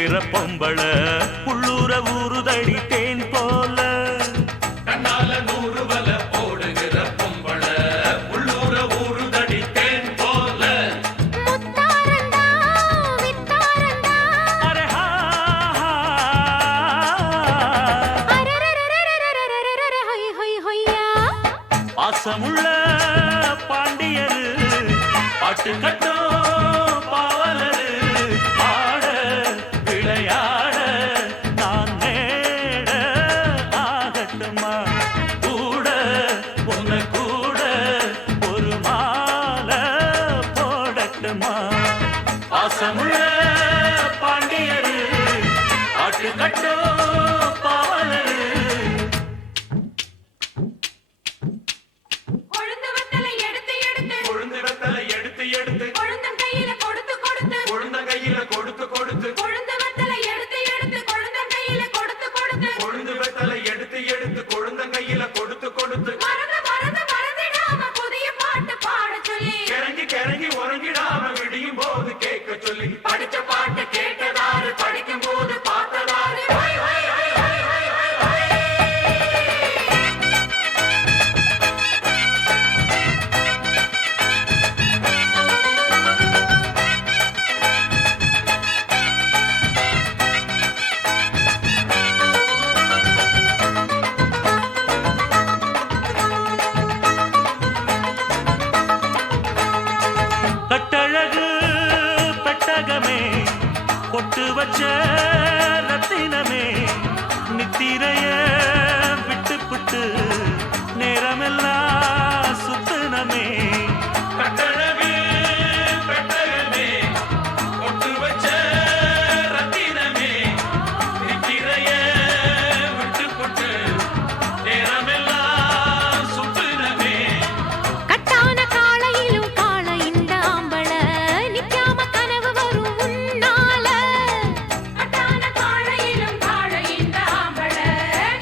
போடுகிற பொம்பள உள்ளூர ஊறுதடி தேன் போல கண்ணால 100 வல போடுகிற பொம்பள உள்ளூர ஊறுதடி தேன் போல முத்தாரண்டா வித்தாரண்டா அரஹா அரரரரரரரரரரர ஹொய் ஹொய் ஹொய்யா பாசமுள்ள பாண்டியரு பாட்டு கட்டும் பாவலரு ஆட விளையாட நான் நேட ஆகட்டுமா கூட உன்னை கூட ஒரு மாலை போடட்டுமா பாசமுள்ள பாண்டியரு பாட்டு கட்டும் பாவலரு கொழுந்து வத்தலை எடுத்து எடுத்து கொழுந்து வெத்தலை எடுத்து எடுத்து கொழுந்தன் கையில கொடுத்து கொடுத்து கொழுந்த கையில கொடுத்து கொடுத்து கொழுந்து வத்தலை எடுத்து எடுத்து கொழுந்தன் கையில கொடுத்து கொடுத்து கொழுந்து வெத்தலை எடுத்து எடுத்து கொழுந்த கையில கொடுத்து கொடுத்து மறந்து மறந்து மறந்திடாம புதிய பாட்டு பாட சொல்லி கிறங்கி கிறங்கி உறங்கிடாம விடியும் போது கேட்க சொல்லி படிச்ச பாட்டு கேட்டதாரு படிக்கும் போது பார்த்ததாரு ஹொய் ஹொய் ஹொய் ஹொய் ஹொய் ஹொய் ஹொய். கட்டழகு பெட்டகமே பொட்டு வச்ச ரத்தினமே நித்திரைய விட்டு புட்டு நேரமெல்லாம் சுத்தனமே கட்டழகு பெட்டகமே ஒட்டு வச்ச ரத்தினமே நித்திரைய விட்டு போட்டு நேரமெல்லாம் சுத்துனமே கட்டான காளையிலும் காளை இந்த ஆம்பள நிக்காம கனவு வரும் உன்னால கட்டான காளையிலும் காளை இந்த ஆம்பள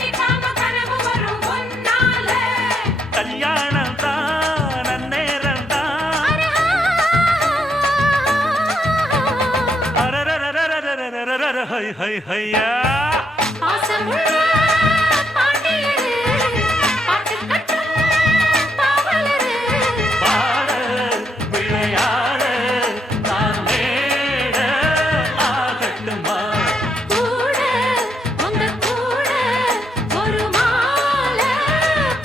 நிக்காம கனவு வரும் உன்னால கல்யாணம் தான் அந்நேரம் தான் அரரரரரரரரரர ஹை ஹை ஹையா பாசமுள்ள பாண்டியரு பாட்டு கட்டும் பாவலரு பாட விளையாட நான் நேட ஆகட்டுமா கூட உங்க கூட ஒரு மாலை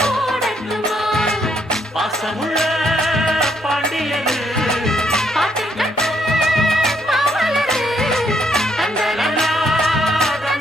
போடட்டுமா பாசமுள்ள பாண்டியரு பாட்டு கட்டும் பாவலரு தந்தனனா, தந்தனனா.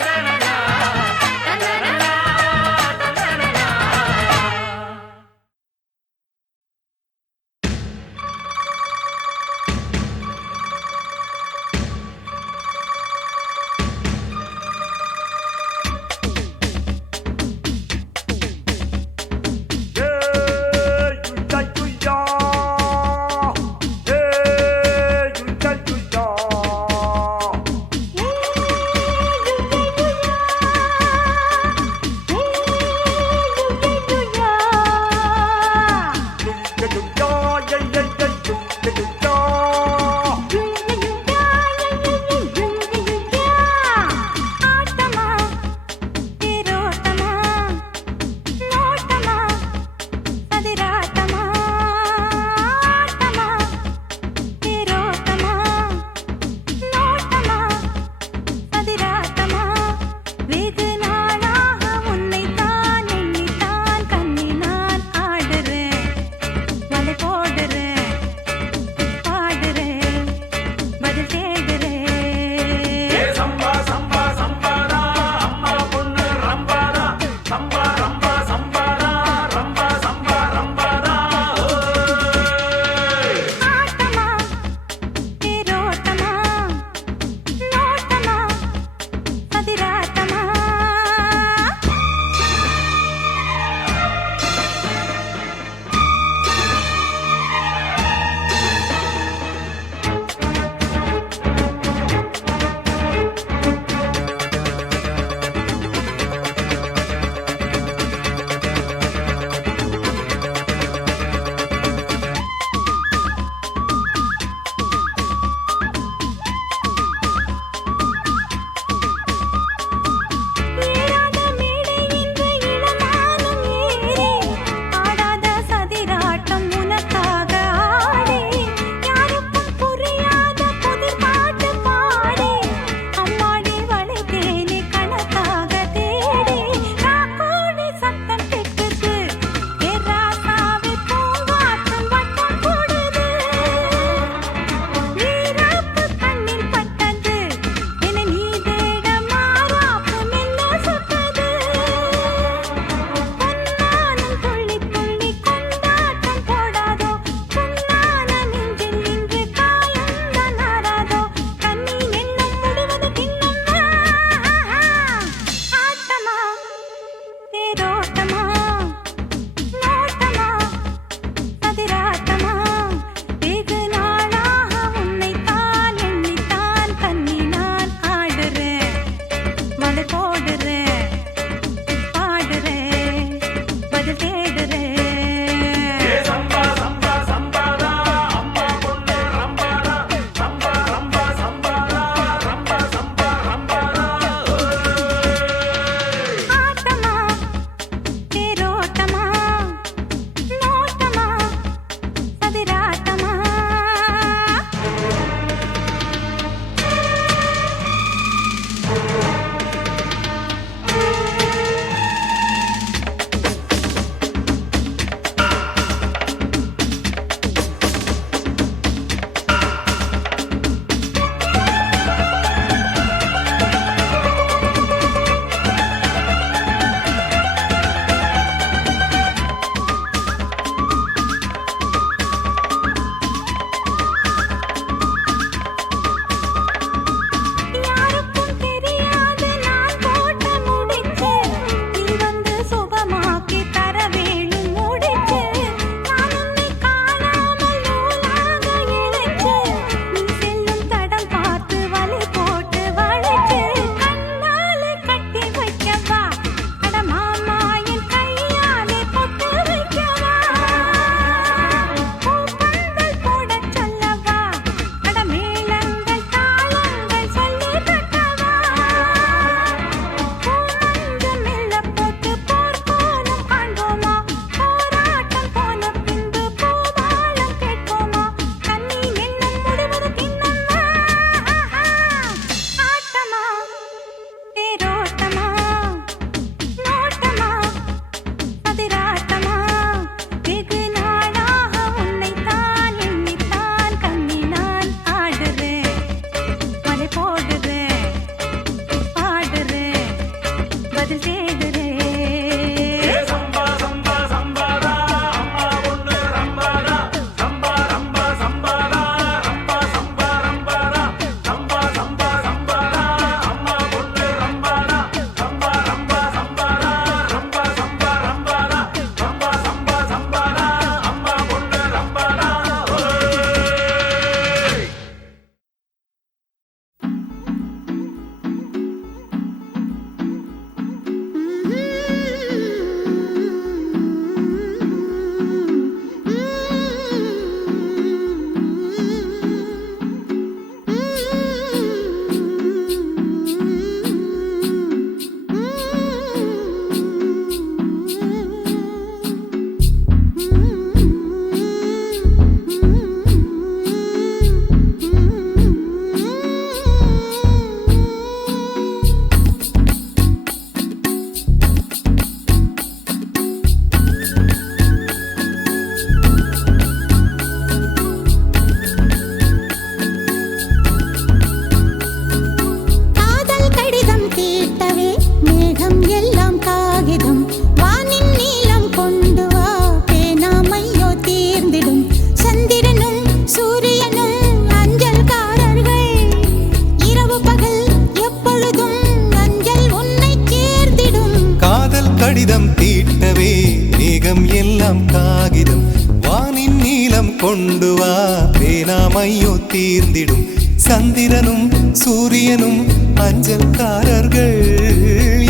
கடிதம் தீட்டவே மேகம் எல்லாம் காகிதம் வானின் நீலம் கொண்டு வா பேனாமையோ தீர்ந்திடும் சந்திரனும் சூரியனும் அஞ்சல்காரர்கள்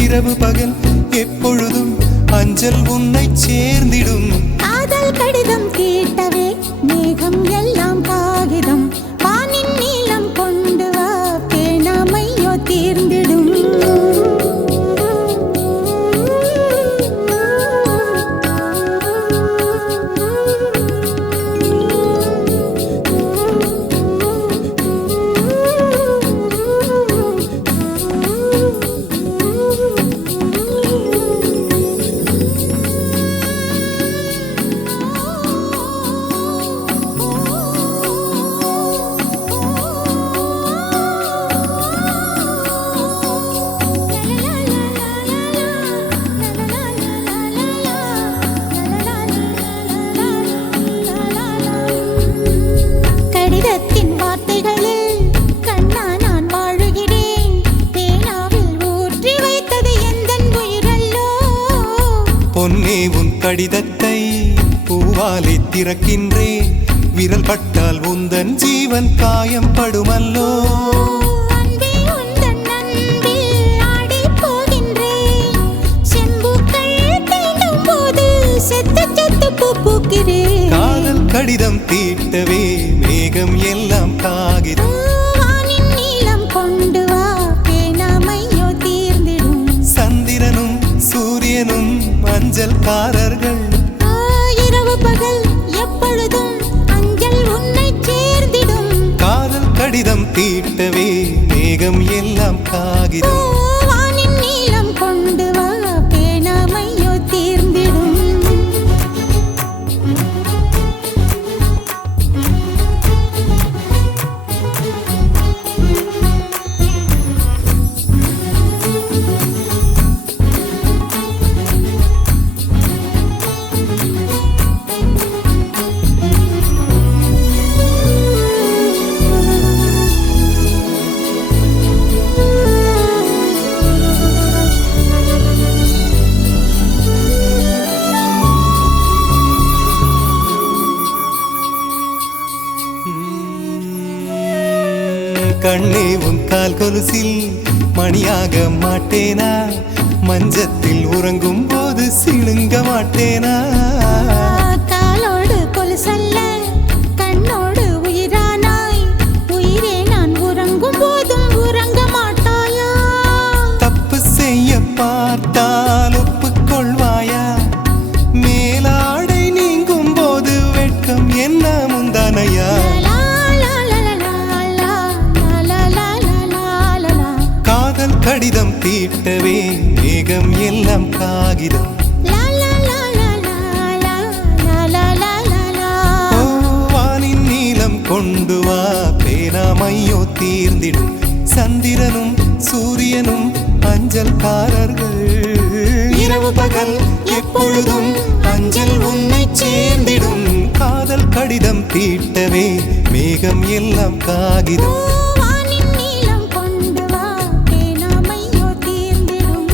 இரவு பகல் எப்பொழுதும் அஞ்சல் உன்னை சேர்ந்திடும் காதல் கடிதம் தீட்டவே மேகம் எல்லாம் காகிதம் வானின் நீலம் கொண்டு வா பேனாமையோ தீர்ந்திடும் கடிதத்தின் வார்த்தைகளில் கண்ணா நான் வாழுகிறேன் பேனாவில் ஊற்றி வைத்தது எந்தன் உயிரல்லோ பொன்னே உன் கடிதத்தை பூவாலை திறக்கின்றேன் விரல் பட்டால் உந்தன் ஜீவன் காயம் படுமல்லோ அன்பே உந்தன் அன்பில் ஆடிப் போகின்றேன் செம்புக்கள் தீண்டும் போது செத்து செத்து பூக்கிறேன் காதல் கடிதம் தீட்டவே மேகம் எல்லாம் காகிதம் வானின் நீலம் கொண்டு வா பேனாமையோ தீர்ந்திடும் சந்திரனும் சூரியனும் அஞ்சல்காரர்கள் இரவு பகல் எப்பொழுதும் அஞ்சல் உன்னை சேர்ந்திடும் காதல் கடிதம் தீட்டவே மேகம் எல்லாம் காகிதம் வானின் நீலம் கொண்டு வா பேனாமையோ தீர்ந்திடும் கண்ணே உன் கால் கொலுசில் மணியாக மாட்டேனா மஞ்சத்தில் உறங்கும் போது சிணுங்க மாட்டேனா காலோடு கொலுசல்ல கண்ணோடு உயிரானாய் உயிரே நான் உறங்கும் போதும் உறங்க மாட்டாயா தப்பு செய்ய பார்த்தால் ஒப்புக்கொள்வாயா மேலாடை நீங்கும் போது வெட்கம் என்ன முந்தானையா காதல் கடிதம் தீட்டவே மேகம் எல்லாம் காகிதம் ஓ, வானின் நீலம் கொண்டு வா பேனாமையோ தீர்ந்திடும் சந்திரனும் சூரியனும் அஞ்சல்காரர்கள் இரவு பகல் எப்பொழுதும் அஞ்சல் உன்னை சேர்ந்திடும் காதல் கடிதம் தீட்டவே மேகம் எல்லாம் காகிதம் வானின் நீலம் கொண்டு வா பேனாமையோ தீர்ந்திடும்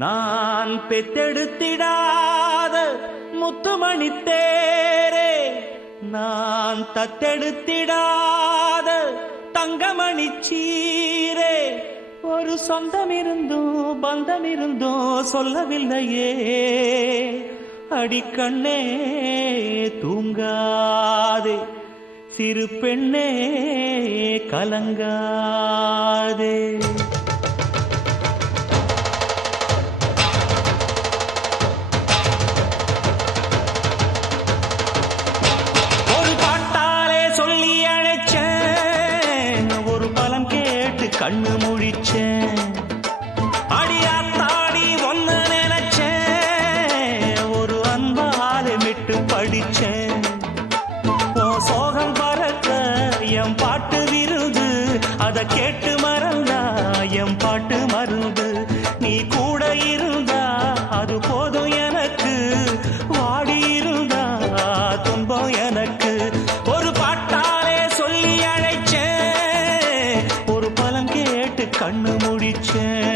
நான் பெத்தெடுத்திடாத முத்துமணி தேரே, நான் தத்தெடுத்திடாத தங்கமணி சீரே, ஒரு சொந்தம் இருந்தும் பந்தம் இருந்தும் சொல்லவில்லையே, அடிக்கண்ணே தூங்காதே, சிறு பெண்ணே கலங்காதே. ஒரு பாட்டாலே சொல்லி அழைச்சேன், ஒரு பலன் கேட்டு கண்ணு முழிச்சேன், அடியாத்தாடி ஒன்ன நினைச்சேன், ஒரு அன்பாலே விட்டு படிச்சேன். சோகம் பறக்க என் பாட்டு விருது, அத கேட்டு மறந்தா என் பாட்டு மருந்து, நீ கூட இருந்தா அது போதும் எனக்கு, வாடி இருந்தா துன்பம் எனக்கு. ஒரு பாட்டாலே சொல்லி அழைச்சேன், ஒரு பலன் கேட்டு கண்ணு முடிச்சேன்.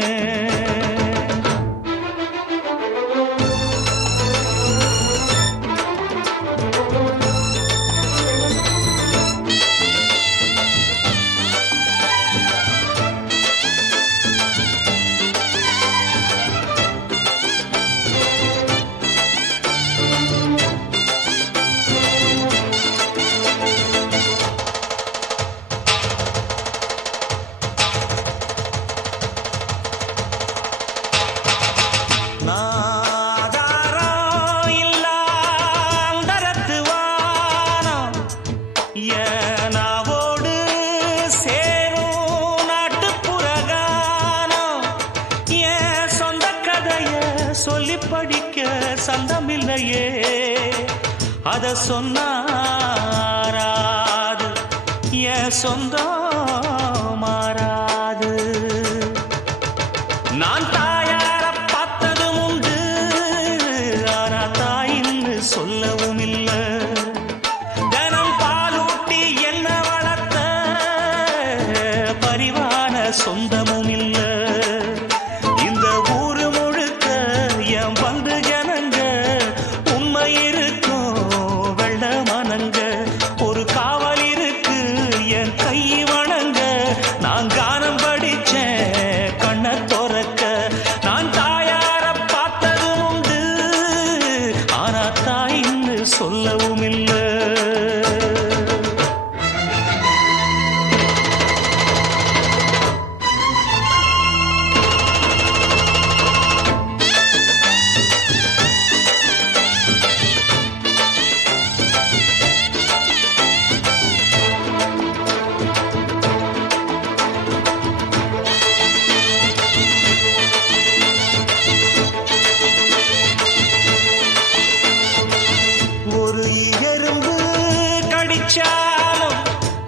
சொல்லி படிக்க சந்தமில்லையே, அத சொன்னாராது என் சொந்தம் மாறாது. நான் தாயார பார்த்ததும் உண்டு, ஆனா தாயின்னு சொல்லவும் இல்லை, தினம் பாலூட்டி என்ன வளர்த்த பரிவான சொந்தமும் இல்லை. இந்த ஊரு முழுக்க என் வந்து ஜனங்க, உண்மை இருக்கும் வெள்ள மனங்க, ஒரு காவல் இருக்கு என் கை வணங்க, நான் கானம் படிச்சேன் கண்ண துறக்க. நான் தாயார பார்த்ததும் உண்டு, ஆனா தாயின்னு சொல்லவும் இல்லை.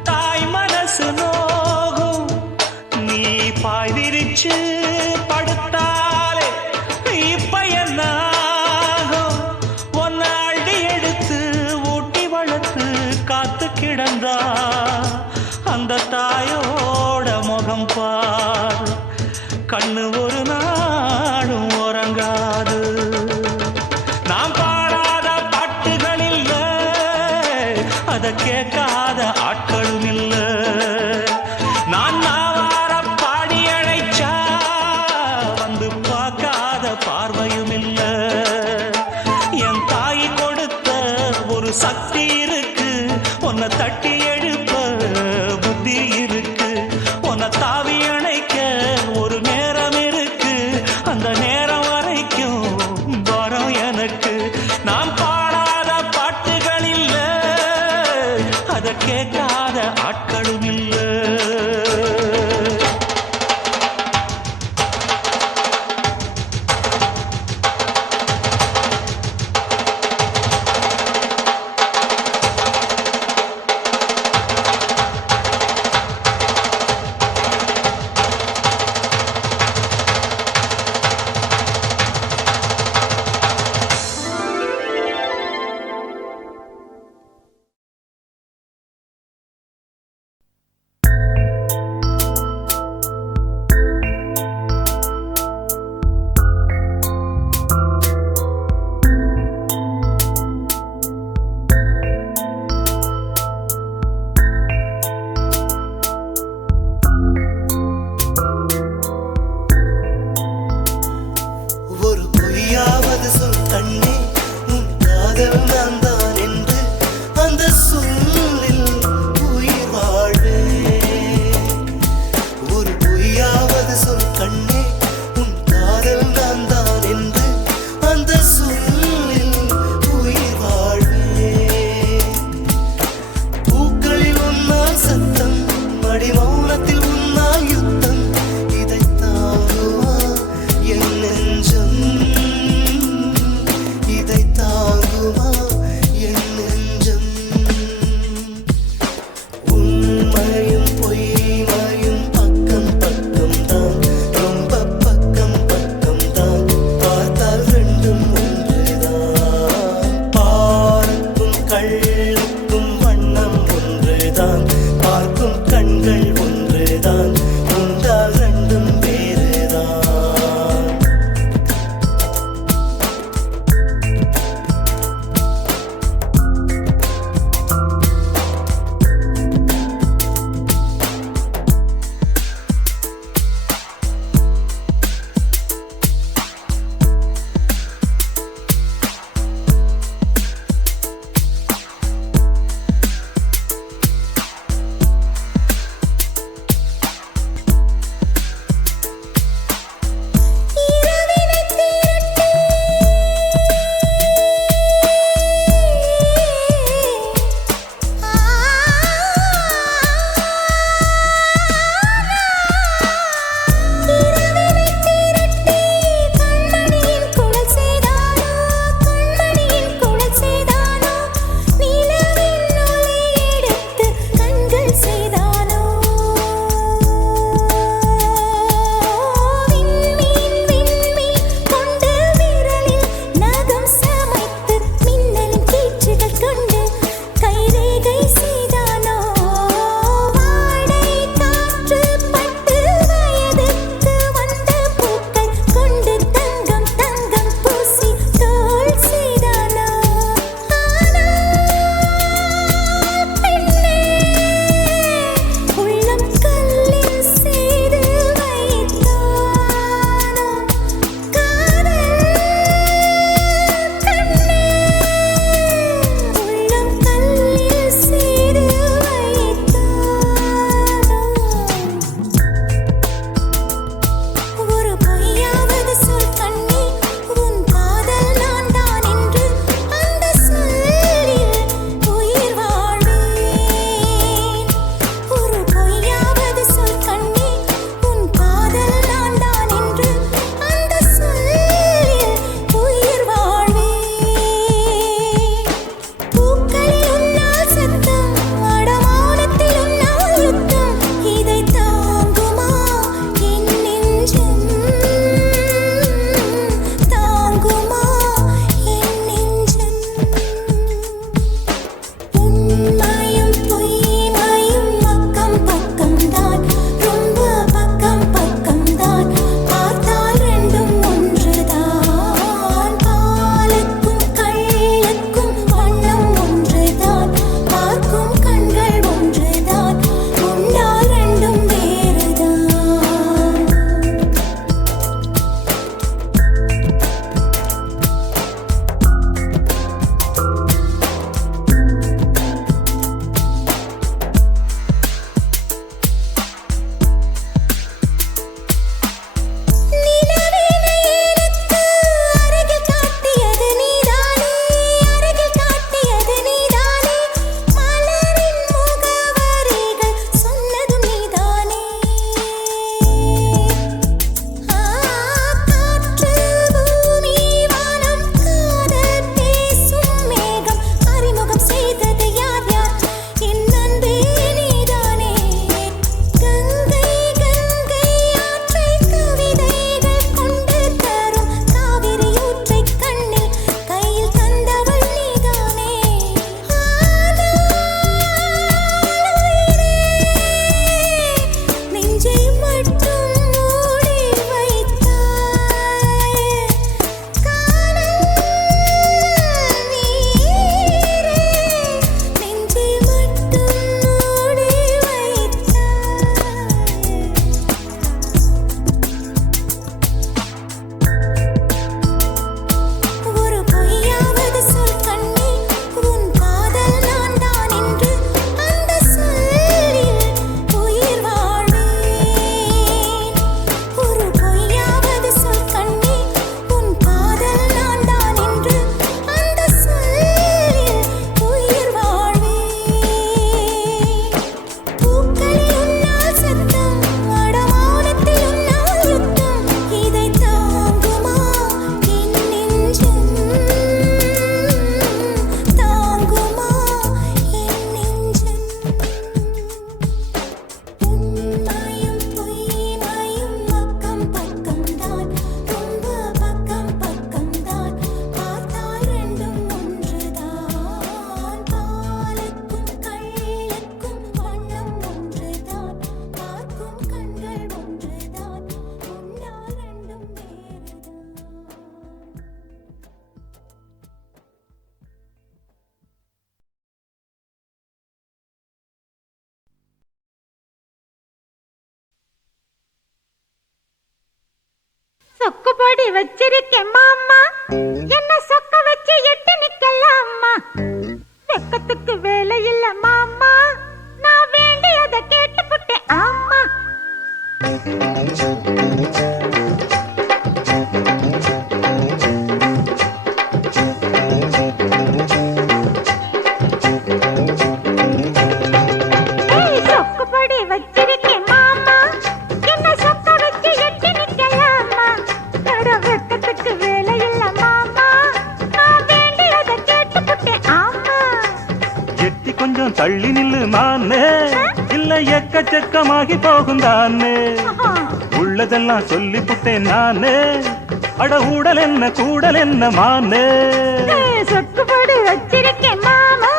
தாய் மனசு நோகும், நீ பாய் விரிச்சு படுத்தாலே இப்ப என்ன ஆகும், ஒன்ன அடி எடுத்து ஊட்டி வளர்த்து காத்து கிடந்தா அந்த தாயோட முகம் பார், கண்ணு ஒரு நாளும் உறங்காது. நாம் பாடாத பாட்டுகள் இல்ல, அத கேட்காத ஆட்களும் இல்ல, நான் நாவார பாடி அழைச்சா வந்து பார்க்காத பார்வையும் இல்ல. என் தாய் கொடுத்த ஒரு சக்தி இருக்கு, உன்னை தட்டி எழுப்ப புத்தி இருக்கு, உன்னை தாவி அணைக்க ஒரு நேரம் இருக்கு, அந்த நேரம் வரைக்கும் வரம் எனக்கு. நாம் பாடாத பாட்டுகள் இல்ல, அத கேட்காத ஆட்களும் இல்ல. சொக்கு பொடி வச்சிருக்கேன் மாமா, என்ன சொக்க வச்சு எட்டு நிக்கலாமா? வெக்கத்துக்கு வேலை இல்ல மாமா, நான் வேண்டியதை கேட்டுப்புட்டேன் ஆமா. சொக்கு பொடி வச்சிருக்கேன் மாமா, என்ன சொக்க வச்சு எட்டு நிக்கலாமா? வெக்கத்துக்கு வேலை இல்ல மாமா, நான் வேண்டியதை கேட்டுப்புட்டேன் ஆமா. எட்டி கொஞ்சம் தள்ளி நில்லு மானே, இல்ல எக்கச்சக்கமாகி போகும் தானே. உள்ளதெல்லாம் சொல்லி புட்டேன் நானே, அட ஊடல் என்ன கூடல் என்ன மானே. சொக்கு பொடி வச்சிருக்கேன் மாமா.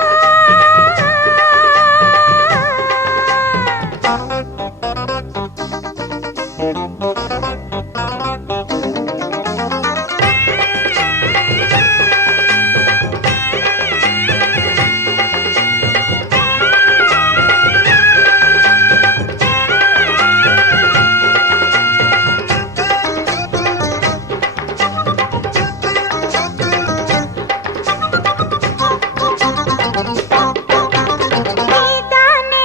நீதானே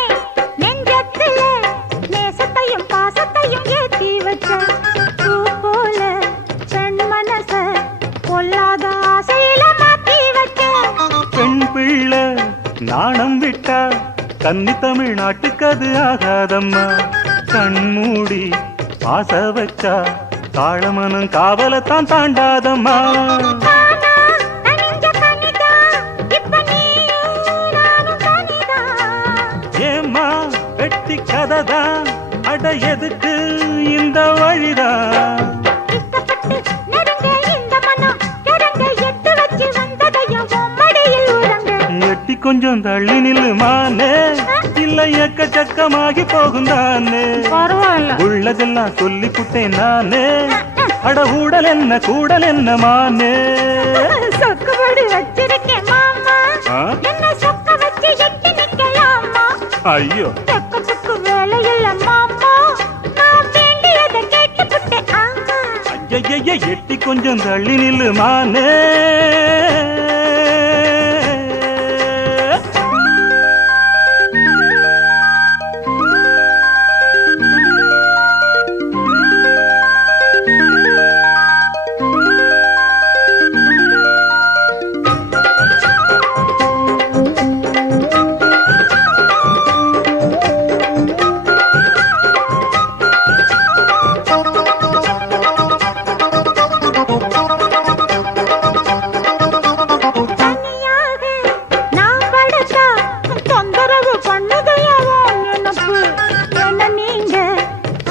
நெஞ்சத்தில நேசத்தையும் பாசத்தையும் ஏத்தி வச்ச பூ போல பெண் மனச பொல்லாத ஆசையில மாத்தி வச்ச. பெண் பிள்ளை நாணம் விட்டா கன்னி தமிழ்நாட்டுக்கு அது ஆகாதம்மா. கண்மூடி பாச வச்சா காளமனம் காவலத்தான் தாண்டாதம்மா. ஆனா தனிஞ்ச கனிதா, இப்ப நீயும் நானும் தனிதா. ஏம்மா வெட்டி கதைதான், அட எதுக்கு இந்த வழிதான். இஷ்டப்பட்டு நெருங்க இந்த மனம் கிறங்க எட்டு வச்சு வந்ததையும் உன் மடியில் உறங்க. எட்டி கொஞ்சம் தள்ளி நில்லு மானே, இல்ல எக்கச்சக்கமாகி போகும் தானே. பரவாயில்ல. உள்ளதெல்லாம் சொல்லி புட்டேன் நானே, அட ஊடல் என்ன கூடல் என்ன மானே. சொக்கு பொடி வச்சிருக்கேன் மாமா, ஆ? என்ன சொக்க வச்சு எட்டி நிக்கலாமா? ஐயோ வெக்கத்துக்கு வேலை இல்ல மாமா, நான் வேண்டியதை கேட்டுப்புட்டேன் ஆமா. ஐய எட்டி கொஞ்சம் தள்ளி நில்லு மானே. தனியாக நான் படுத்தா தொந்தரவு பண்ணுதையா உன் நினப்பு? என்ன நீங்க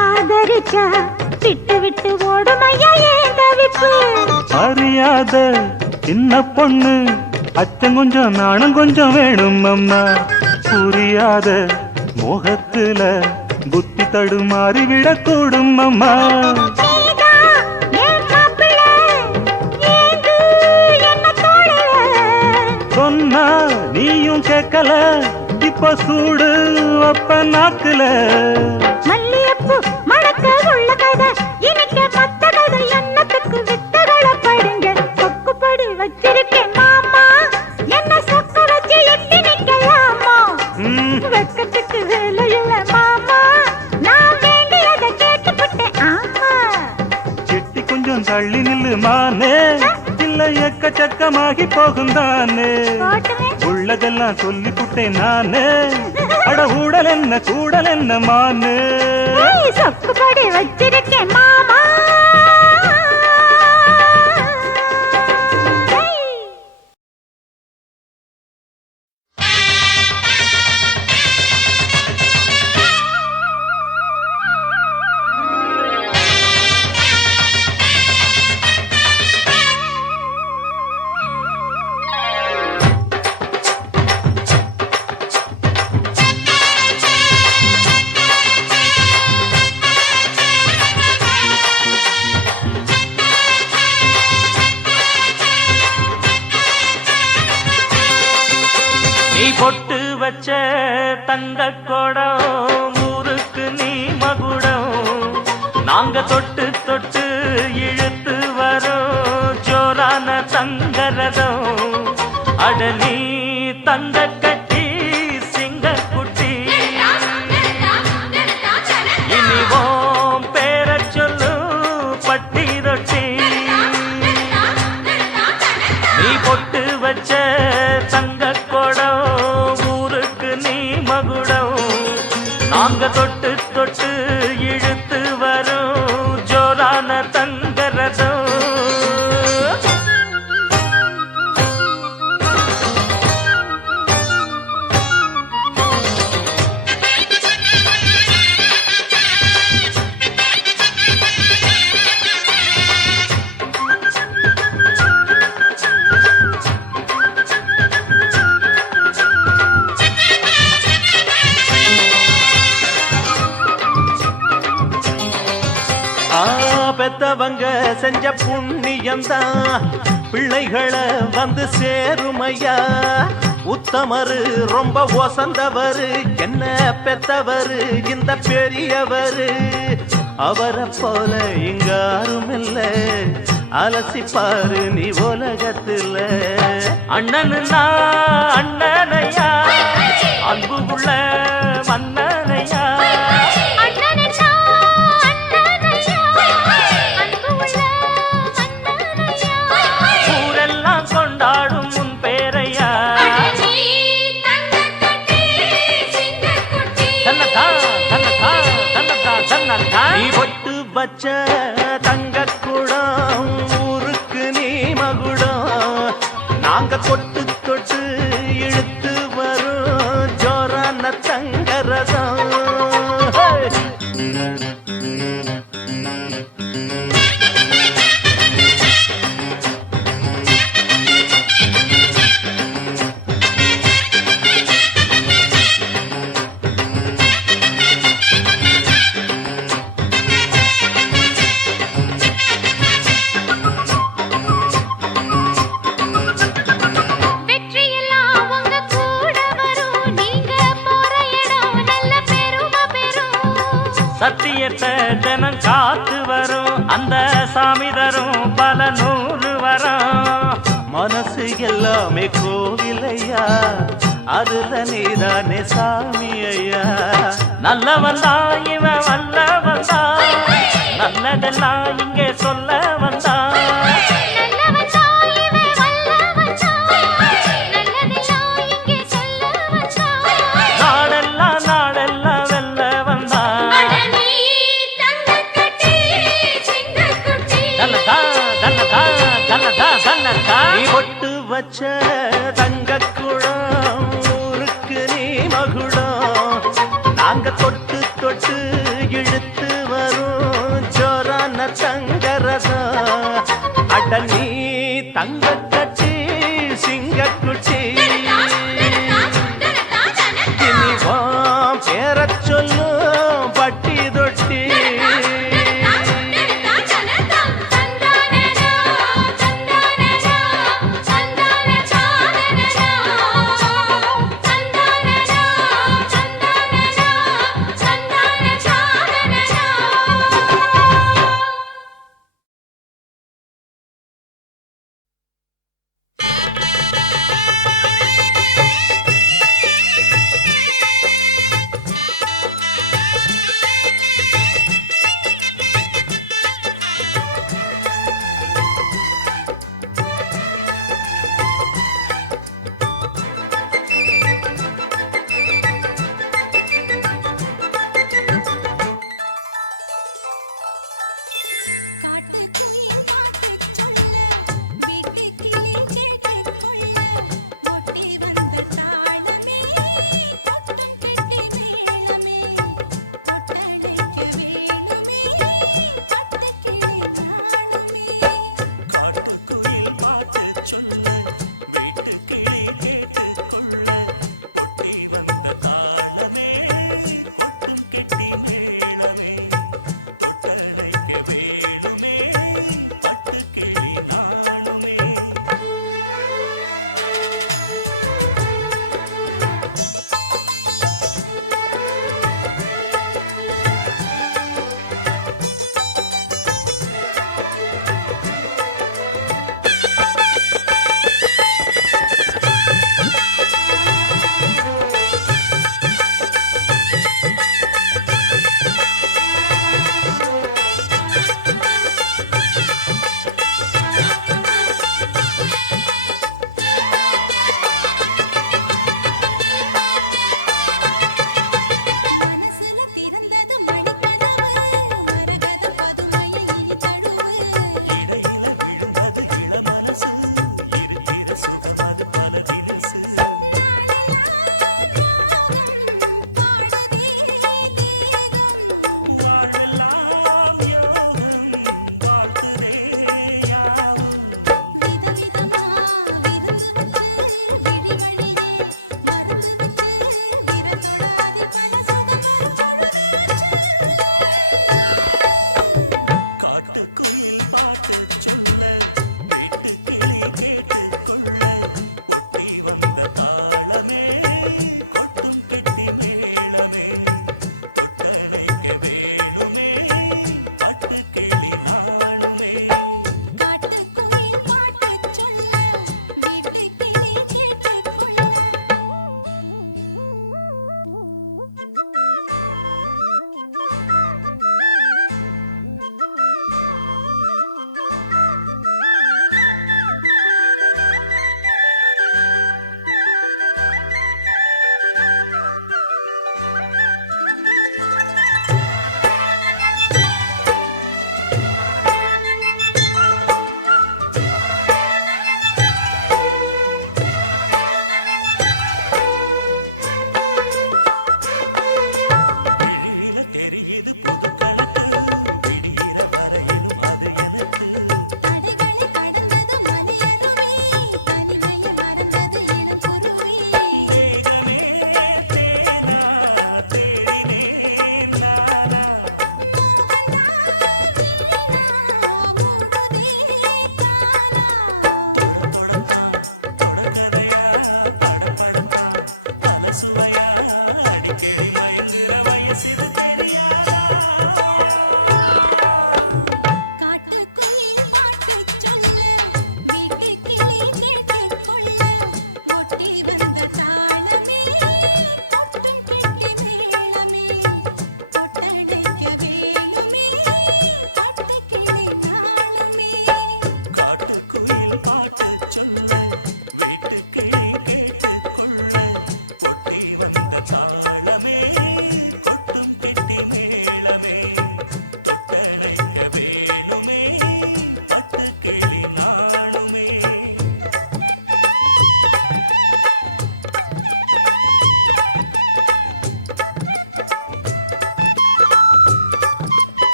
ஆதரிச்சா விட்டு விட்டு ஓடுமையா ஏன் தவிப்பு? அறியாத சின்ன பொண்ணு அச்சம் கொஞ்சம் நாணம் கொஞ்சம் வேணும் அம்மா. புரியாத மோகத்துல புத்தி தடுமாறி விடக்கூடும் அம்மா. நீதான் என் மாப்பிள்ளை, ஏங்கு என்ன தோழல. சொன்னா நீயும் கேட்கல, இப்ப சூடு அப்ப நாக்குல. மல்லியப்பூ மணக்க உள்ள கதை, இனிக்க மத்த கதை என்னத்துக்கு வித்தகளை படுங்க. சொக்கு பொடி வச்சிருக்கேன் மாமா, என்ன சொக்க வச்சு எட்டி நிக்கலாமா? ம், வெக்கத்துக்கு வேலை இல்ல மாமா, நான் வேண்டியதை கேட்டுப்புட்டேன் ஆமா. எட்டி கொஞ்சம் தள்ளி நில்லு மானே, இல்ல எக்கச்சக்கமாகி போகும் தானே. போட்டுமே. உள்ளதெல்லாம் சொல்லி புட்டேன் நானே, அட ஊடல் என்ன கூடல் என்ன மானே. சொக்கு பொடி வச்சிருக்கேன் மாமா. நீ பொட்டு வச்ச தங்க குடம் ஊருக்கு நீ மகுடம். நாங்க தொட்டு தொட்டு இழுத்து வரும் ஜோரான தங்கரதம் அடலி தங்க கட்டி சிங்க குட்டி இனிவோம் பேர சொல்லு பட்டி ரொட்டி நீ பொட்டு வச்ச தங்க கொடம் ஊருக்கு நீ மகுடம் நாங்க தொட்டு தொட்டு இழுத்து வரும் ஜோரான தங்கரதம் பெத்தவங்க செஞ்ச புண்ணியம்தான் பிள்ளைகளை வந்து சேருமையா உத்தமரு ரொம்ப ஒசந்தவரு என்ன பெத்தவரு இந்த பெரியவரு அவரை போல இங்க யாரும் இல்ல அலசிப்பாரு நீ உலகத்துல அண்ணனுன்னா அண்ணனையா அன்பு உள்ள மன்னனையா நீ பொட்டு வச்ச தங்க குடம் ஊருக்கு நீ மகுடம் நாங்க தொட்டு தொட்டு இழுத்து வரும் ஜோரான தங்கரதம் சத்தியத்தை தினம் காத்து வரும் அந்த சாமி தரும் பல நூறு வரும் மனசு எல்லாமே கோவிலையா அதுல நீதானே சாமி ஐயா நல்லவன் தான் இவன் வல்லவன் தான் நல்லதெல்லாம் இங்கே சொல்ல வந்தான் நீ பொட்டு வச்ச தங்க குடம் ஊருக்கு நீ மகுடம் நாங்க தொட்டு தொட்டு இழுத்து வரும் ஜோரான தங்கரதம் அட நீ தங்க கட்டி சிங்க குட்டி இனிவாம் பேர சொல்லு பட்டி தொட்டி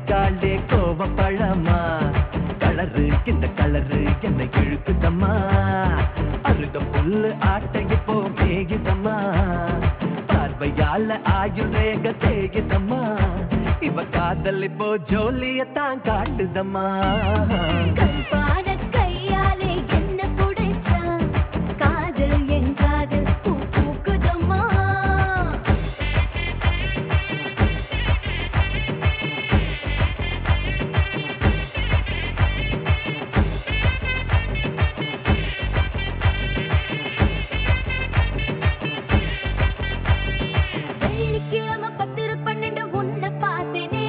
இருக்காளே கோவ பழமா கலரு இந்த கலரு என்ன இழுக்குதம்மா அழுத புல்லு ஆட்டை இப்போ மேகிதம்மா பார்வையால ஆயுள் ரேக தேகிதம்மா இவ காதல் இப்போ ஜோலியத்தான் காட்டுதம்மா கல்பான கையாலே என்ன புடைச்சா காதல் என் காதல் பூ பூக்குதம்மா வெள்ளிக்கிழமை 10-12 உன்னை பார்த்தேனே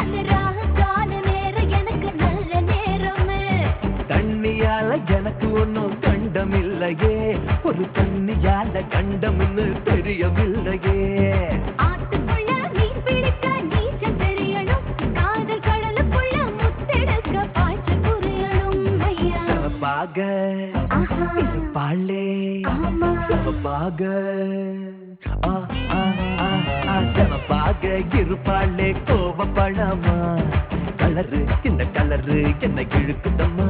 அந்த ராக கால நேரம் எனக்கு நல்ல நேரமே தண்ணியால எனக்கு ஒன்னும் கண்டம் இல்லையே ஒரு தண்ணியால கண்டம்னு தெரியவில்லையே ஆத்துக்குள்ள மீன் பிடிக்க நீச்சல் தெரியணும் காதல் கடலுக்குள்ள முத்தெடுக்க பாய்ச்சல் புரியணும் ஐயா பாக ஆஹா. பாலே ஆமா. பாக பாக இருப்பாளே கோவ பழமா கலரு இந்த கலரு என்ன இழுக்குதம்மா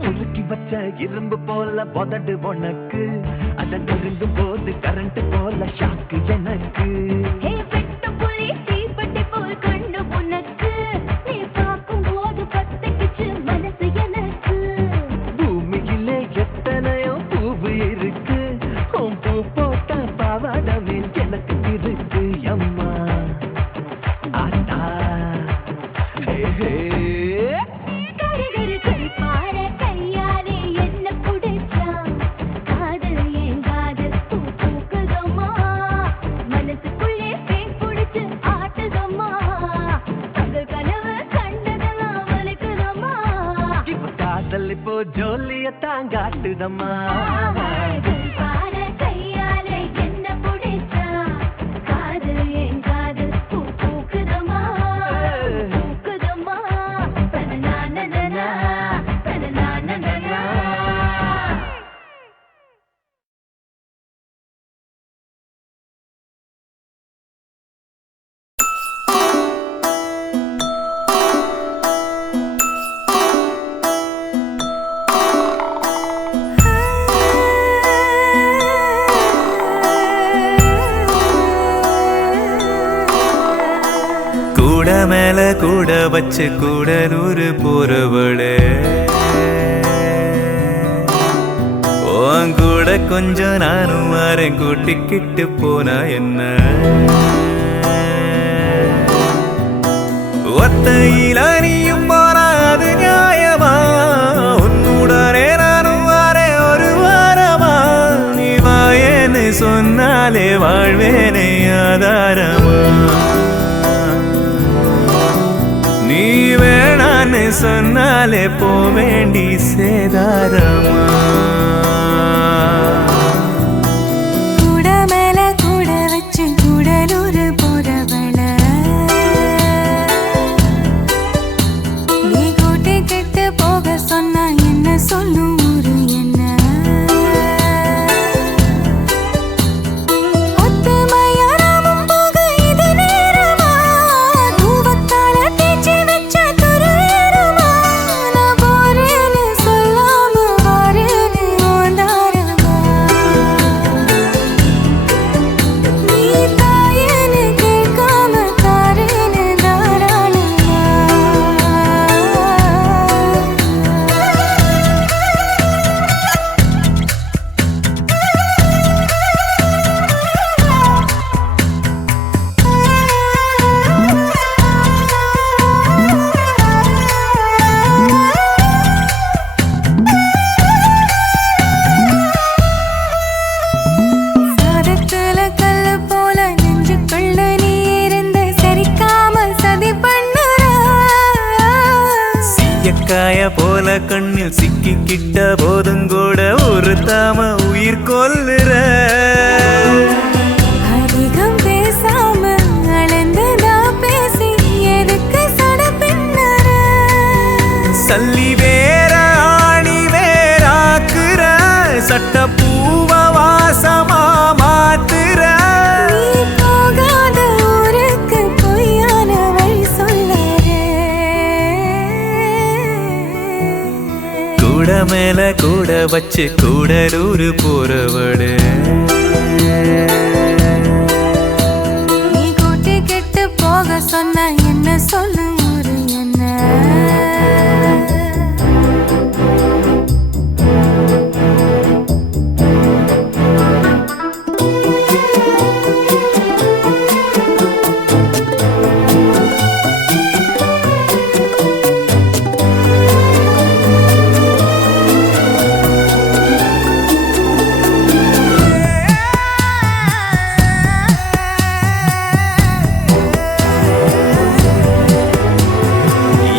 முறுக்கி வச்ச இரும்பு போல பொதடு உனக்கு அத நெருங்கும் போது கரண்ட் போல ஷாக்கு எனக்கு ஹே வெட்ட புலி தீப்பெட்டி போல் கண்ணு உனக்கு நீ பார்க்கும்போது பத்திக்கிச்சு மனசு எனக்கு பூமியிலே எத்தனையோ பூவு இருக்கு உன் பூ போட்ட பாவாடவே எனக்கு இருக்கு அம்மா ஆத்தா ஹே ஹே கருகரு கருப்பார கையாலே என்ன புடைச்சா காதல் என் காதல் பூ பூக்குதம்மா மனசுக்குள்ளே பேய் புடிச்சு ஆட்டுதம்மா பகல் கனவு கண்டதெல்லாம் வலிக்குதம்மா இப்ப காதல் இப்போ ஜோலியத்தான் காட்டுதம்மா கருப்பார கையாலே என்ன புடைச்சா காதல் என் காதல் பூ பூக்குதம்மா பூக்குதம்மா தனநானனா தனநானனா கூட மேல கூட வச்சு கூடலூரு போறவளே உன் கூட கொஞ்சம் நானும் வரேன் கூட்டிக்கிட்டு போனா என்ன ஒத்தையில நீயும் போனா அது நியாயமா உன்னுடனே நானும் வரேன் ஒரு வாரமா நீ வாயேன்னு சொன்னாலே வாழ்வேனே ஆதாரமா நீ வேணான்னு சொன்னாலே போவேண்டி சேதாரமா கூட மேல கூட வச்சு கூடலூரு போறவள நீ கூட்டிக்கிட்டு போக சொன்னா என்ன சொல்லும் ஊரு என்ன ஒத்துமையா நாமும் போக இது நேரமா தூவத்தால தேய்ச்சி வச்ச துருவேறுமா நான் போறேன்னு சொல்லாம வாரேன்னு ஓந்தாரமா மாங்காய போல கண்ணில் சிக்கிக்கிட்ட போதும் கூட ஒரு தாம உயிர் கொல்லுற அதிகம் பேசாம அளந்துதா பேசி எதுக்கு சட பின்னர சல்லி வேற ஆணி வேறாக்குற சட்ட பூவ வாசமா மாத்துற நீ போகாத ஊருக்கு பொய்யான வழி சொல்லற கூட மேல கூட வச்சு கூடலூரு போறவடு நீ கூட்டி கெட்டு போக சொன்ன என்ன சொல்லு ஒரு என்ன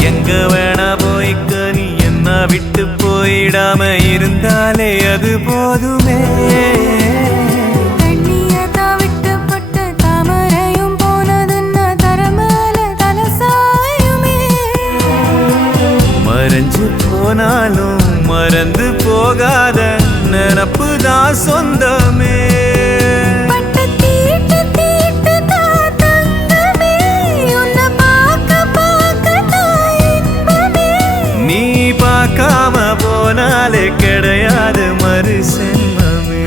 எங்க வேணா போய்க்க நீ என்ன விட்டு போயிடாம இருந்தாலே அது போதுமே தண்ணியதா விட்டு பட்டு தாமரையும் போனதுன்னா தரமேல தலசாயுமே மறைஞ்சு போனாலும் மறந்து போகாத நினப்பு தான் சொந்தமே பட்டு தீட்டு தீட்டு தான் தங்கமே உன்னை பார்க்க பார்க்க தான் இன்பமே நீ பார்க்காம போனாலே கிடையாது மறு சென்மமே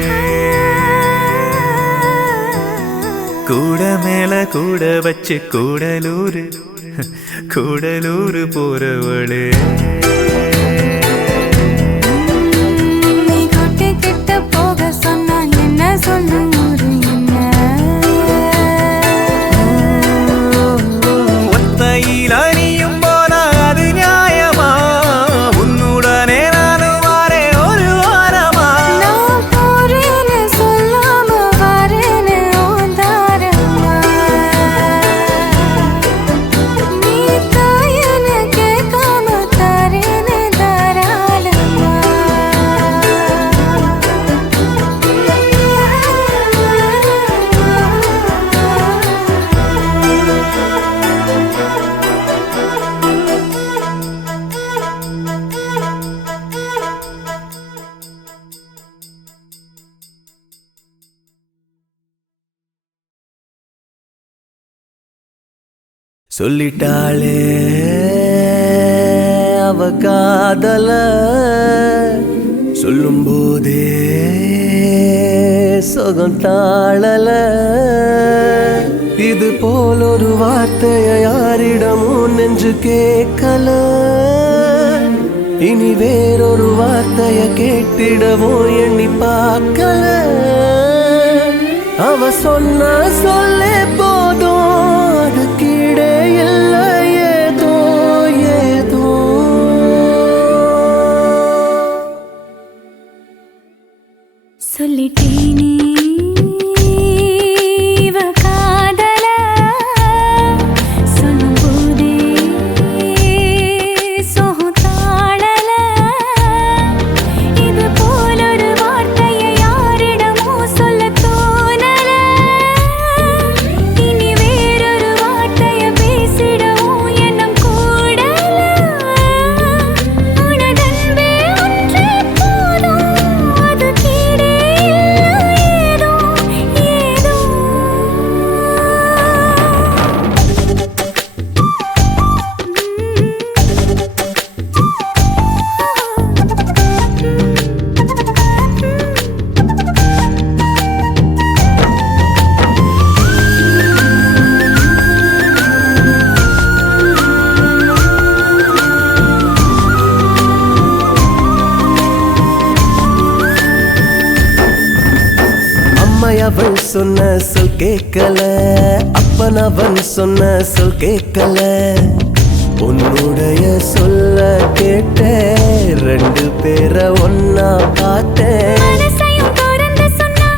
கூட மேல கூட வச்சு கூடலூரு போறவளே நீ கூட்டி கெட்டு போக சொன்னா என்ன சொல்லு ஒரு என்ன ஒத்தையில் அணியும் போனா அது நியாயமா உன்னுடனே நானும் வாரே ஒரு வாரமா நான் போறேன்னு சொல்லாம வரேன்னு ஓந்தாரமா நீ தாயன்னு கேட்காம தரேன்னு தாராளமா சொல்லிட்டாளே அவ காதல சொல்லும் போதே சுகம் தாழல இது போல் ஒரு வார்த்தைய யாரிடமும் நெஞ்சு கேட்கல இனி வேறொரு வார்த்தைய கேட்டிடவும் எண்ணி பார்க்கல அவ சொன்ன சொல்லே போதும் அதுக்கிடே இல்லை ஏதோ ஏதோ சொல்லிட்டேனே இவ காதல சொல்லும் போதே சோகம் தாழல இது போல் ஒரு வார்த்தையை யாரிடமும் சொல்ல தோணல இனி வேறொரு வார்த்தையை பேசிடவும் எண்ணம் கூடல உனதன்பே ஒன்றே போதும் அது கீழே ஏதோ ஏதோ அம்மையவன் சொன்ன சொல் கேட்கல அப்பனவன் சொன்ன சொல் கேட்கல உன்னுடைய சொல்ல கேட்ட ரெண்டு பேரை ஒன்னா பார்த்தேன் மனசையும் திறந்து சொன்னா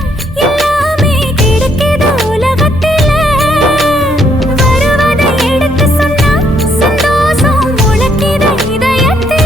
எல்லாமே கிடைக்குது உலகத்தில வருவதை எடுத்து சொன்னா சந்தோஷம் முளைக்குது இதயத்தில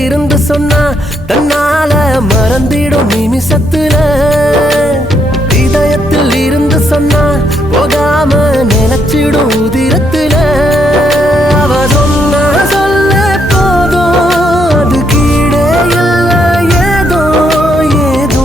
இருந்து சொன்னா தன்னால மறந்திடும் நிமிஷத்துல இதயத்தில் இருந்து சொன்னா போகாம நினைச்சிடும் உதிரத்துல அவ சொன்ன சொல்ல போதும் அது கீழே இல்ல ஏதோ ஏதோ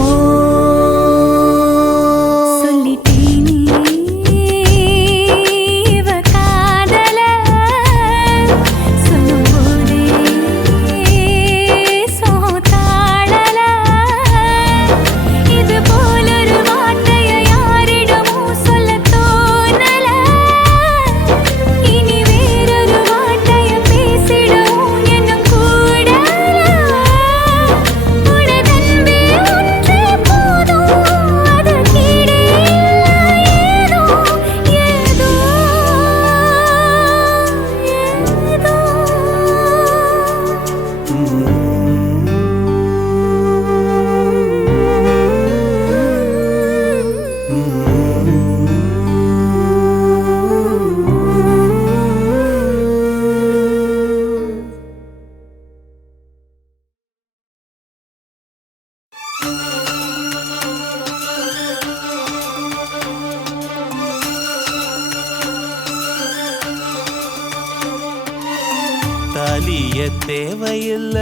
தாலிய தேவையில்ல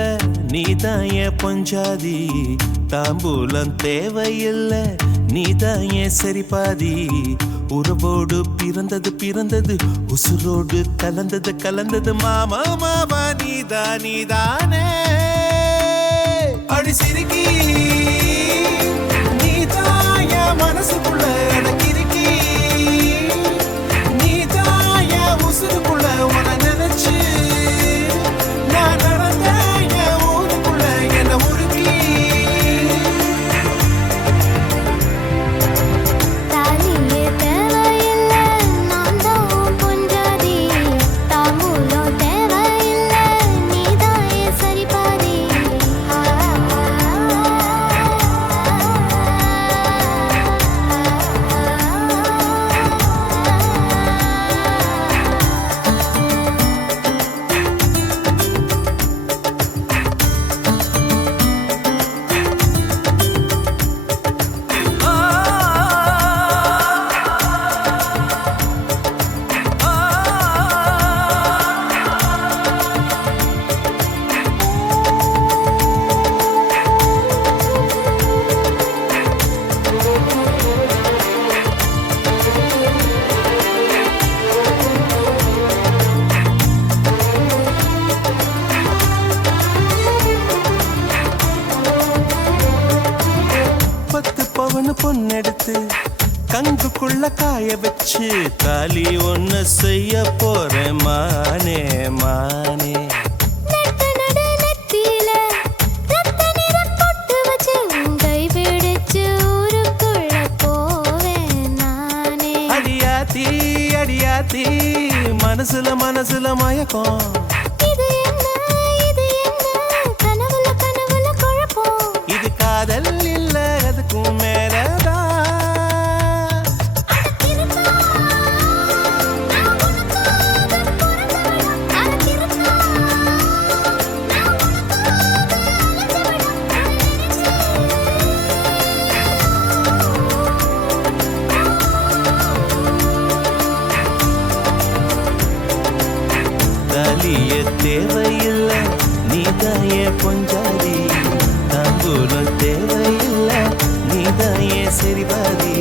நீதாய பொஞ்சாதி தாம்பூலம் தேவையில்ல நீதாய சரிபாதி உறவோடு பிறந்தது பிறந்தது உசுரோடு கலந்தது கலந்தது மாமா மாமா நீதானே அடி சிரிக்கி நீதாய மனசுக்குள்ள எனக்கு இருக்கி நீதாய உசுருக்குள்ள உன நினைச்சு பொண்ணெடுத்து கங்குக்குள்ள காய வச்சு தாலி ஒண்ணு செய்ய போறேன் மானே மானே அடியாத்தி அடியாத்தி மனசுல மனசுல மயக்கம் இது காதல் இல்ல அதுக்கும் மேலதான் தாலிய தேவையில்ல நீதாய பொஞ்சாதி தாம்பூலம் தேவையில்ல நீதாய சரிபாதி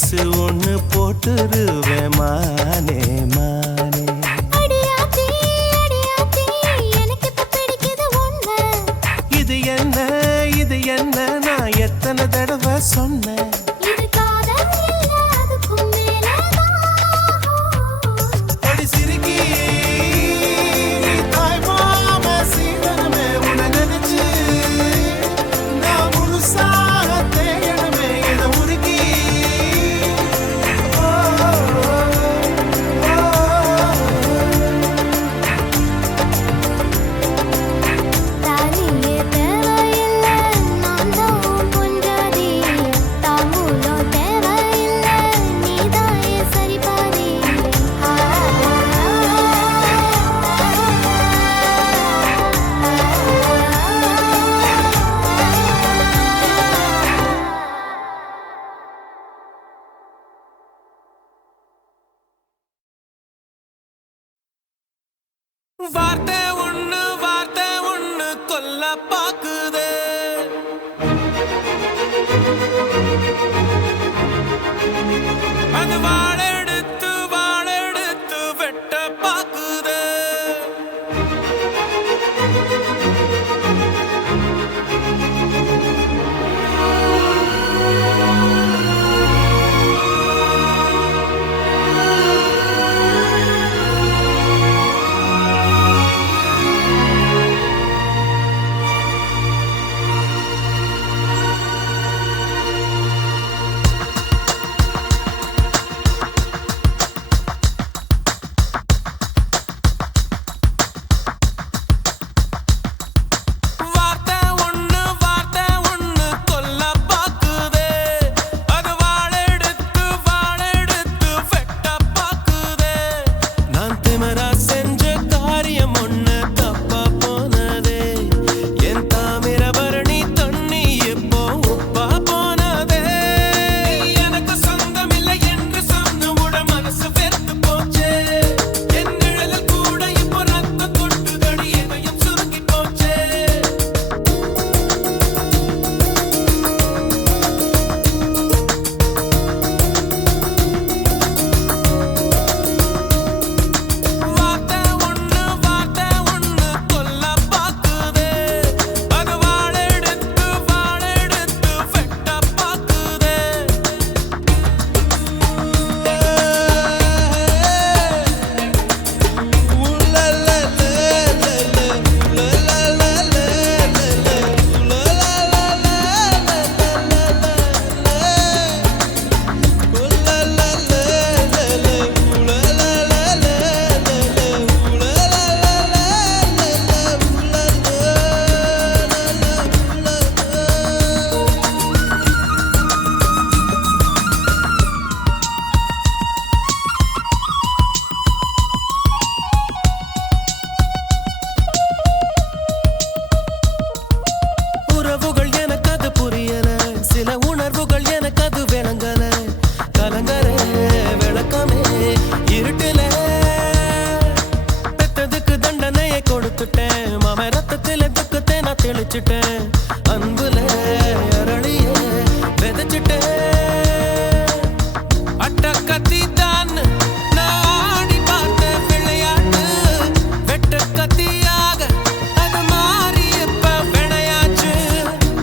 கிசு ஒண்ணு போட்டுருவேன் மானே மானே. அடியாத்தி அடியாத்தி எனக்கு இப்ப பிடிக்குது ஒண்ணு. இது என்ன நான் எத்தனை தடவை சொன்னேன். இது காதல் இல்ல அதுக்கும் மேலதான். அடி சிறுக்கி தாய் மாம சீதனமே உன்னை நினைச்சு நான் முழுசாக தேயணுமே என உருக்கி. தாலியே தேவையில்ல நான் தான் பொஞ்சாதி. தாம்பூலம் தேவையில்ல நீதான் என் சரிபாதி. வார்த்தை ஒண்ணு கொல்ல பாக்குது. அது வாழெடுத்து வெட்ட பாக்குது. வார்த்தை ஒண்ணு கொல்ல பாக்குது. அது வாழெடுத்து வெட்ட பாக்குது. நான் திமிரா செஞ்ச காரியம் ஒண்ணு தப்பா போனதே. என் தாமிரபரணி தண்ணி இப்போ உப்பா போனதே. எனக்கு சொந்தம் இல்லை என்று சொன்னவுட மனசு வெறுத்து போச்சே. என் நிழலில் கூட இப்போ ரத்தம் கொட்டுதடி இதயம் சுருங்கி போச்சே. வார்த்தை ஒண்ணு கொல்ல பாக்குது. அது வாழெடுத்து வெட்ட பாக்குது. உறவுகள் எனக்கு அது புரியல. சில உணர்வுகள் எனக்கு அது விளங்கல. கலங்கர விளக்கமே இருட்டுல. பெத்ததுக்கு தண்டனையை கொடுத்துட்டேன். மாம ரத்தத்தில துக்கத்தை நான் தெளிச்சுட்டேன். அன்புல அரளிய விதைச்சிட்டேன். அட்ட கத்தி தான் நான் ஆடி பார்த்த விளையாட்டு. வெட்ட கத்தியாக அது மாறி இப்ப விளையாச்சு.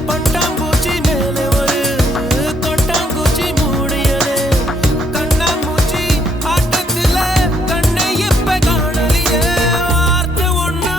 பட்டாம்பூச்சி மேலே ஒரு கொட்டாங்குச்சி மூடியது. கண்ணாமூச்சி ஆட்டத்தில கண்ணை இப்ப காணலியே. வார்த்தை ஒண்ணு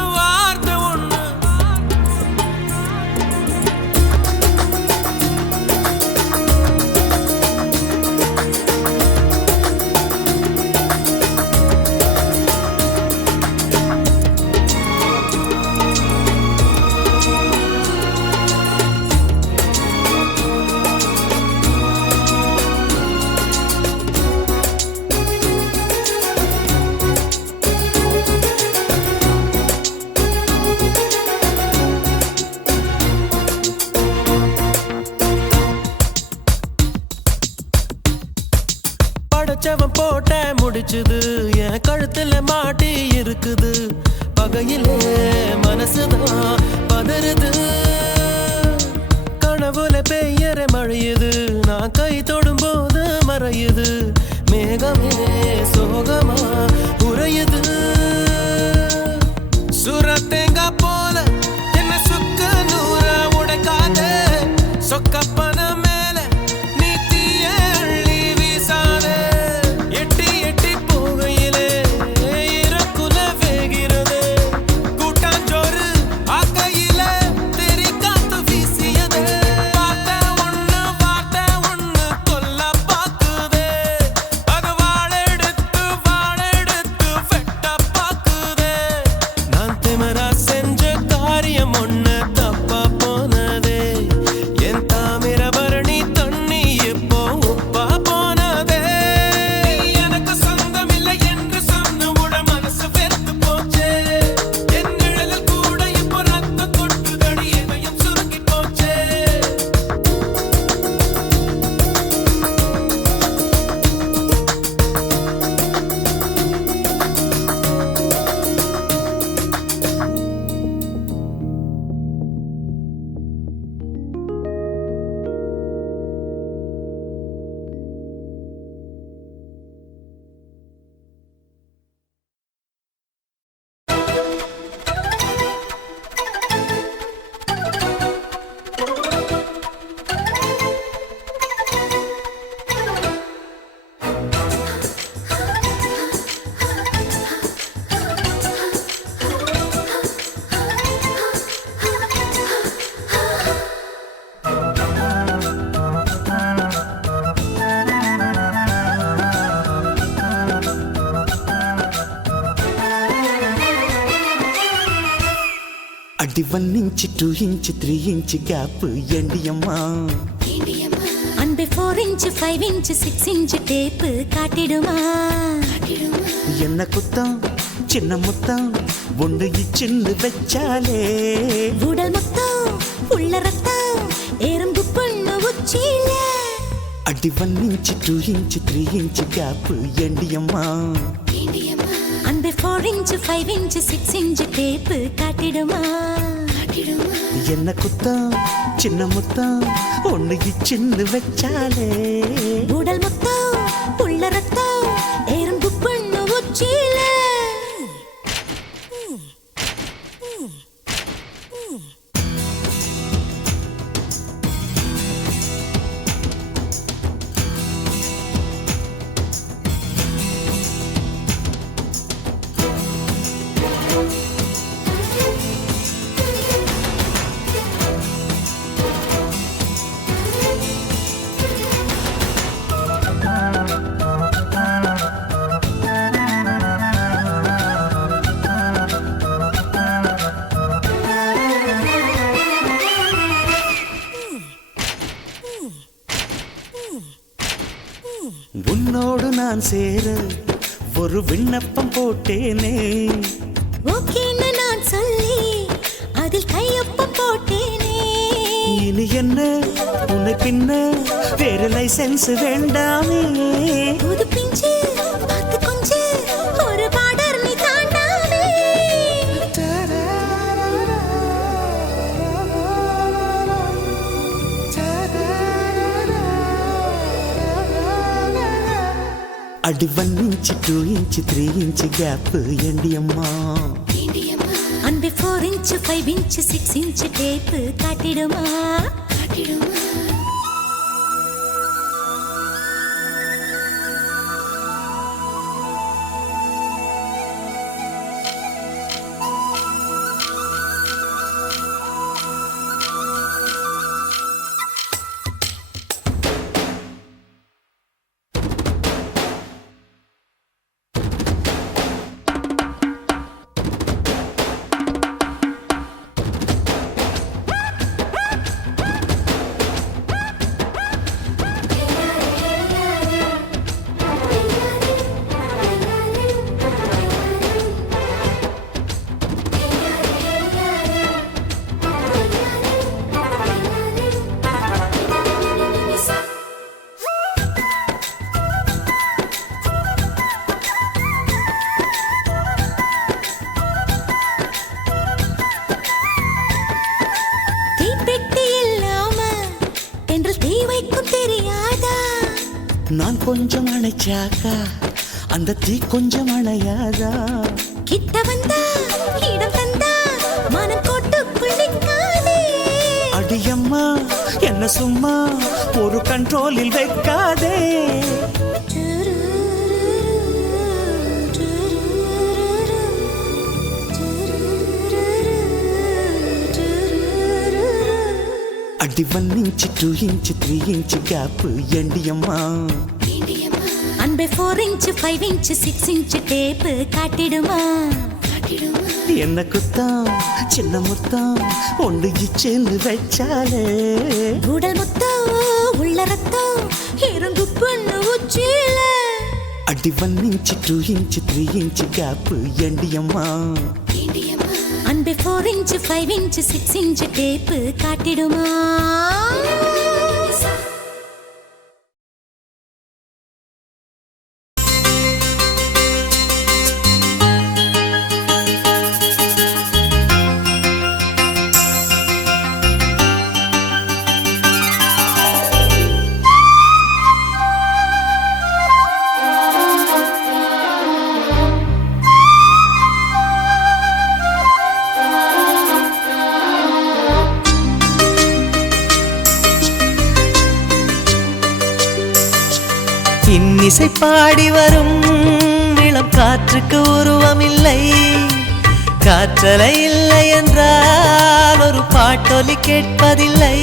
படைச்சவன் போட்ட முடிச்சுது. என் கழுத்துல மாட்டி இருக்குது. பகையிலே மனசுதான் பதறுது. கனவுல பெய்யற மழையுது. நான் கை தொடும் போது மற குறையுது மேகமே சோகமா உறையுது சுர தேங்காய் போல என்ன சுக்க நூற உடைக்காத சொக்கப்பன மேல நீ தீய அள்ளி வீசாத எட்டி எட்டி போகையிலே இறக்குல வேகிறது கூட்டாஞ்சோறு ஆக்கையில தெரி காத்து வீசியது வார்த்தை ஒண்ணு கொல்ல பாக்குதே அது வாழெடுத்து வெட்ட பாக்குதே நான் திமிரா செஞ்ச காரியம் ஒண்ணு தப்பா போனதே என் தாமிரபரணி தண்ணி இப்போ உப்பா போனதே நீ எனக்கு சொந்தமில்லை என்று சொன்னவுட மனசு வெறுத்து போச்சே என் நிழலில் கூட இப்போ ரத்தம் கொட்டுதடி இதயம் சுருங்கி போச்சே అడి 1 ఇంచ్ 2 ఇంచ్ 3 ఇంచ్ గ్యాప్ ఎండియమ్మా அன்பே 4 இன்ச் 5 இன்ச் 6 இன்ச் டேப் காட்டிடுமா என்ன குத்தம் சின்ன முத்தம் ஒன்று இச்சின்னு வச்சாலே உடல் மொத்தம் உள்ள ரத்தம் எறும்பு பொண்ணு உச்சியில అడి 1 ఇంచ్ 2 ఇంచ్ 3 ఇంచ్ గ్యాప్ ఎండియమ్మా அன்பே 4 இன்ச் 5 இன்ச் 6 இன்ச் டேப் காட்டிடுமா என்ன குத்தம் சின்ன முத்தம் ஒன்று இச்சின்னு வச்சாலே உடல் மொத்தம் உள்ள ரத்தம் எறும்பு பொண்ணு உச்சியில உன்னோடு நான் சேர ஒரு விண்ணப்பம் போட்டேனே ஓகேன்னு நான் சொல்லி அதில் கையொப்பம் போட்டேனே இனி என்ன உன்னை பின்ன வேறு லைசென்ஸ் வேண்டாமே புது பிஞ்சு பார்த்து கொஞ்சு ஒரு பார்டர் நீ தாண்டாமே అడి 1 ఇంచ్ 2 ఇంచ్ 3 ఇంచ్ గ్యాప్ ఎండియమ్మా அன்பே 4 இன்ச் 5 இன்ச் 6 இன்ச் டேப் காட்டிடுமா கொஞ்சம் அணைச்சாக்கா அந்த தீ கொஞ்சம் அணையாதா? கிட்ட வந்தா இடம் தந்தா மனம் கோட்டுக்குள் நிற்காதே. அடியம்மா என்ன சும்மா ஒரு கண்ட்ரோலில் வைக்காதே. அடி 1 inch 2 inch 3 inch கேப் எண்டியம்மா. அன்பே 4 inch 5 inch 6 inch டேப்பு காட்டிடுமா? என்ன குத்தம் சின்ன முத்தம் ஒன்று இச்சேன்னு வச்சாலே. உடல் முத்தம் உள்ள ரத்தம் இறங்கு பொண்ணு உச்சில. அடி 1 inch 2 inch 3 inch கேப் எண்டியம்மா. அன்பே 4 inch 5 inch 6 inch டேப்பு காட்டிடுமா? இன்னிசை பாடி வரும் இளம் காற்றுக்கு உருவமில்லை. காற்றலை இல்லை என்றால் ஒரு பாட்டொலி கேட்பதில்லை.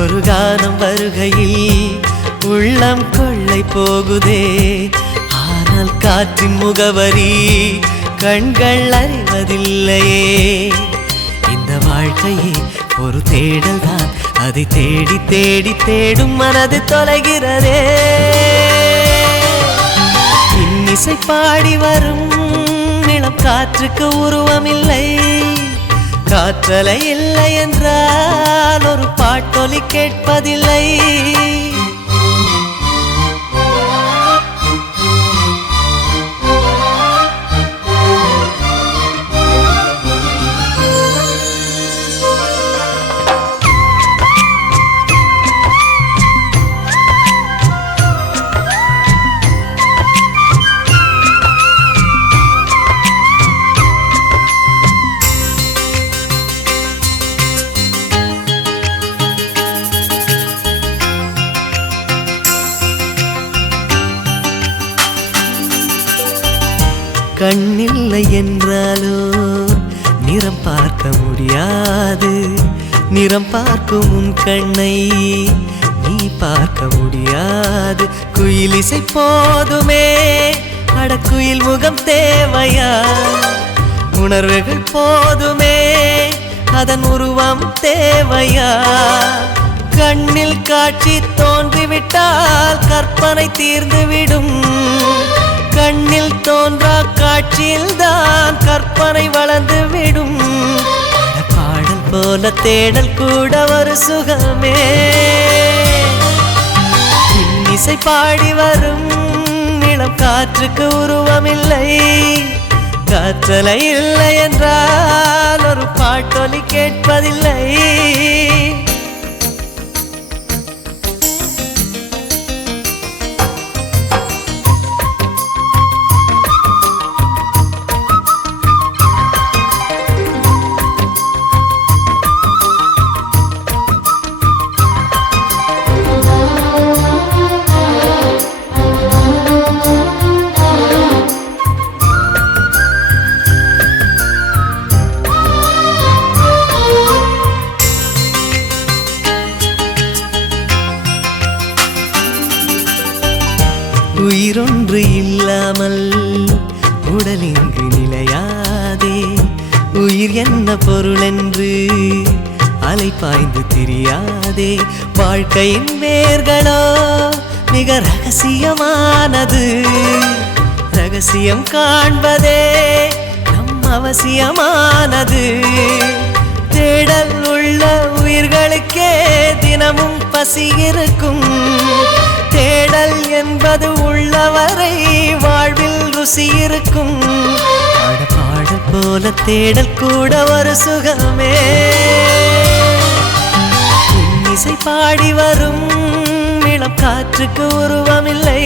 ஒரு கானம் வருகையில் உள்ளம் கொள்ளை போகுதே. ஆனால் காற்றின் முகவரி கண்கள் அறிவதில்லையே. இந்த வாழ்க்கையே ஒரு தேடல் தான். அதை தேடி தேடி தேடும் மனது தொலைகிறதே. இன்னிசை பாடி வரும் இளம் காற்றுக்கு உருவமில்லை. காற்றலை இல்லை என்றால் ஒரு பாட்டொலி கேட்பதில்லை. கண்ணில்லை என்றாலோ நிறம் பார்க்க முடியாது. நிறம் பார்க்கும் உன் கண்ணை நீ பார்க்க முடியாது. குயில் இசை போதுமே அடக்குயில் முகம் தேவையா? உணர்வுகள் போதுமே அதன் உருவம் தேவையா? கண்ணில் காட்சி தோன்றிவிட்டால் கற்பனை தீர்ந்துவிடும். கண்ணில் தோன்றா காட்சியில் தான் கற்பனை வளர்ந்து விடும். பாடல் போல தேடல் கூட ஒரு சுகமே. இன்னிசை பாடி வரும் இளம் காற்றுக்கு உருவமில்லை. காற்றலை இல்லை என்றால் ஒரு பாட்டொலி கேட்பதில்லை. உயிரொன்று இல்லாமல் உடல் இங்கு நிலையாதே. உயிர் என்ன பொருள் என்று அலை பாய்ந்து தெரியாதே. வாழ்க்கையின் வேர்களோ மிக ரகசியமானது. ரகசியம் காண்பதே நம் அவசியமானது. தேடல் உள்ள உயிர்களுக்கே தினமும் பசி இருக்கும். தேடல் என்பது உள்ளவரை வாழ்வில் ருசி இருக்கும். பாடல் போல தேடல் கூட ஒரு சுகமே. இன்னிசை பாடி வரும் இளம் காற்றுக்கு உருவமில்லை,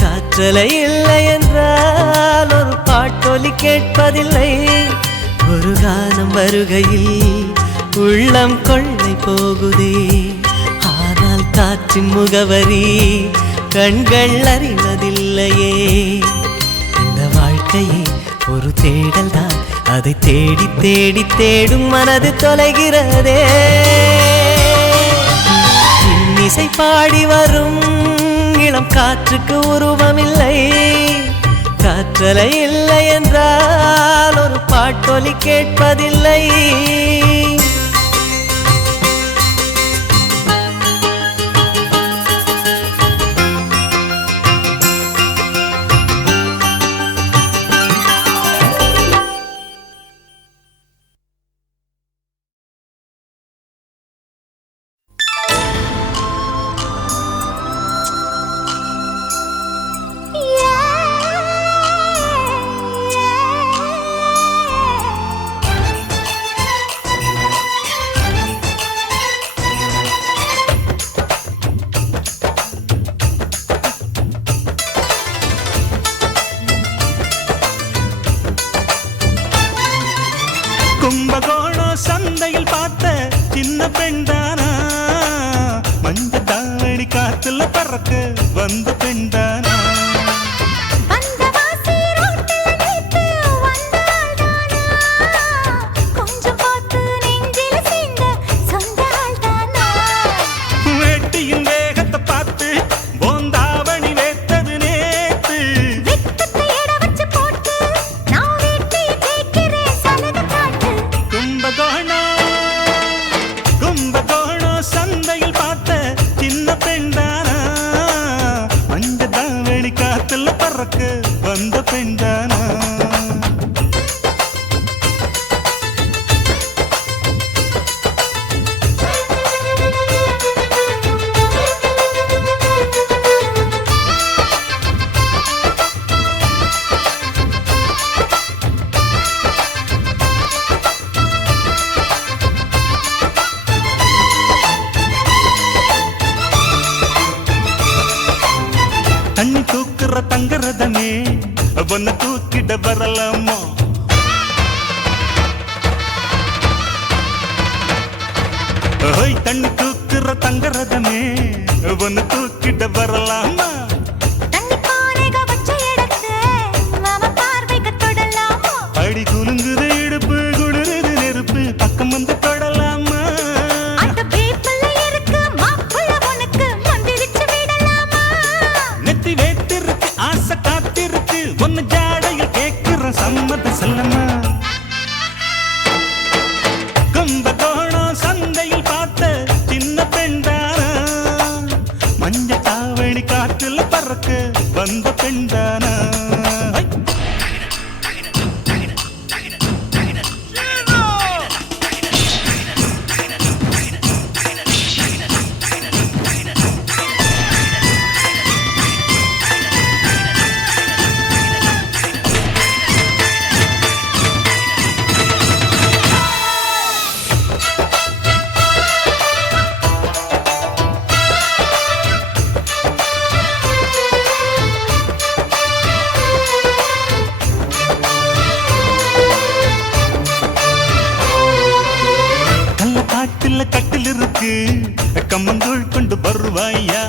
காற்றலை இல்லை என்றால் ஒரு பாட்டொலி கேட்பதில்லை. ஒரு கானம் வருகையில் உள்ளம் கொள்ளை போகுதே, ஆனால் காற்றின் முகவரி கண்கள் அறிவதில்லையே. இந்த வாழ்க்கையே ஒரு தேடல் தான், அதை தேடி தேடி தேடும் மனது தொலைகிறதே. இன்னிசை பாடி வரும் இளம் காற்றுக்கு உருவமில்லை, காற்றலை இல்லை என்றால் ஒரு பாட்டொலி கேட்பதில்லை. கும்பகோணம் சந்தையில் பார்த்த சின்ன பெண்தானா, மஞ்ச தாவணி காத்துல பறக்க வந்த பெண்தானா. வேட்டியின் வேகத்தை பார்த்து போந்தாவணி வேத்தது நேத்து, கும்பகோணம் சந்தையில் பார்த்த சின்ன பெண்தானா, மஞ்ச தாவணி காத்துல பறக்க வந்த பெண்தானா. தண்ணி தூக்குற தங்கரதமே ஒன்ன தூக்கிட வரலாமா, தண்ணி தூக்குற தங்கரதமே ஒன்ன தூக்கிட வரலாமா. அடி குலுங்குது இடுப்பு குளிருது நெருப்பு, பக்கம் வந்து தொடலாமா. நெத்தி வேத்திருக்கு ஆசை காத்திருக்கு, ஒன்னு ஜாடையில் கேட்கிற சம்மத செல்லம்மா. கும்பகோணம் சந்தையில் பார்த்த சின்ன பெண்தானா, மஞ்ச தாவணி காற்றுல பறக்க வந்த பெண்தானா. கள்ளக்காட்டுல கட்டில் இருக்கு, கம்மங்கூழ் கொண்டு வருவாயா.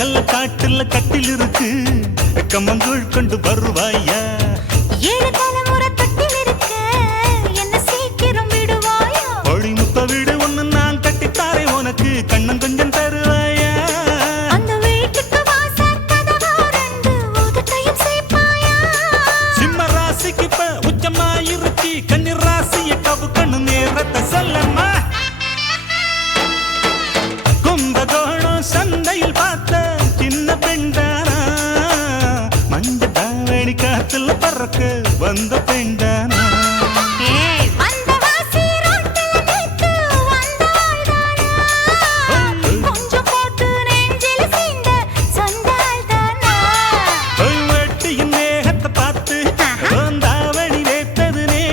கள்ளக்காட்டுல கட்டில் இருக்கு, கம்மங்கூழ் கொண்டு வருவாயா. ஒளி முத்த வீடு ஒண்ணு நான் கட்டித்தாரே உனக்கு, கண்ணம் கொஞ்சம் தருவாயா. சிம்ம ராசிக்கு இப்ப உச்சமாயிருச்சு, கன்னி ராசிய கவு கண்ணு நேரத்தை சொல்லம்மா. கும்பகோணம் சந்தையில் பார்த்த சின்ன பெண்தானா, மஞ்ச தாவணி காத்துல பறக்க வந்த பெண்தானா. வேட்டியின் வேகத்தை பார்த்து தாவணி வேத்தது நே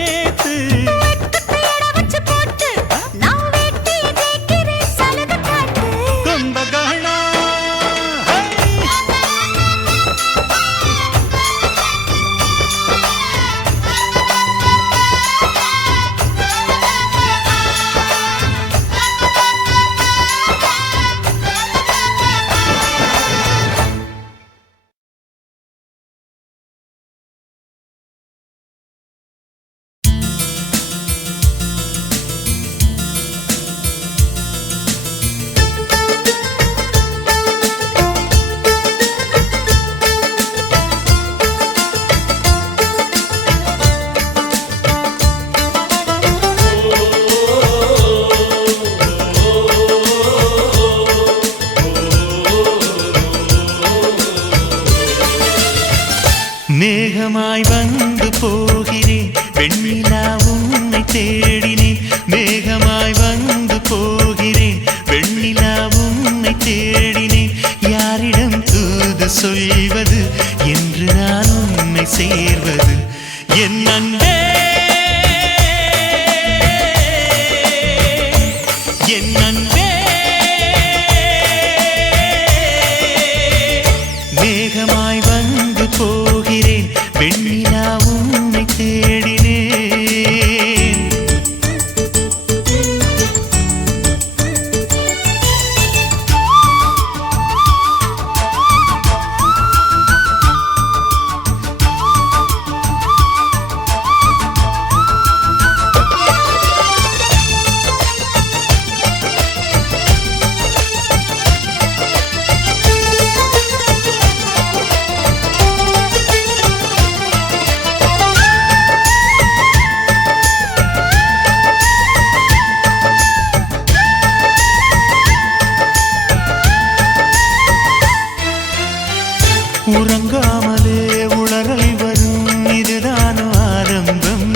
தேடினேன் மேகமாய் வந்து போகிறேன் வெண்ணிலா உன்னை தேடினேன் யாரிடம் தூது சொல்வது என்று நான் உன்னை சேர்வது என் அன்பே என் அன்பே மேகமாய் வந்து போகிறேன் வெண்ணிலா உன்னை தேடினேன் உறங்காமலே உளறல் வரும் இதுதான் ஆரம்பம்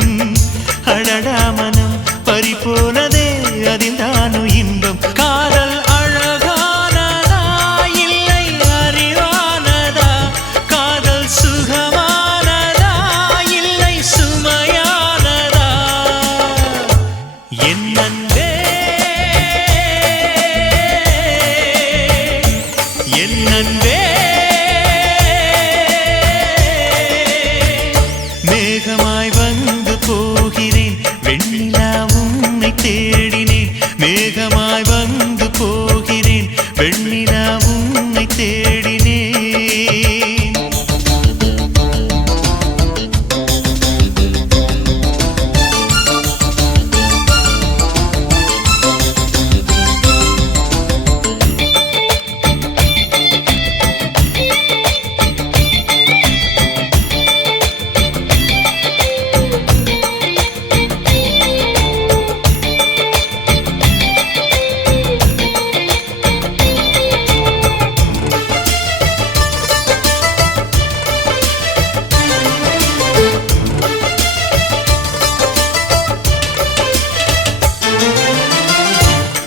அடடா மனம் பறிபோனதே அதில் தானோ இன்பம் காதல் அழகானதா இல்லை அறிவானதா காதல் சுகமானதா இல்லை சுமையானதா என் அன்பே என் அன்பே மேகமாய் வந்து போகிறேன் வெண்ணிலா உன்னை தேடினேன் மேகமாய் வந்து போகிறேன் வெண்ணிலா உன்னை தேடினேன்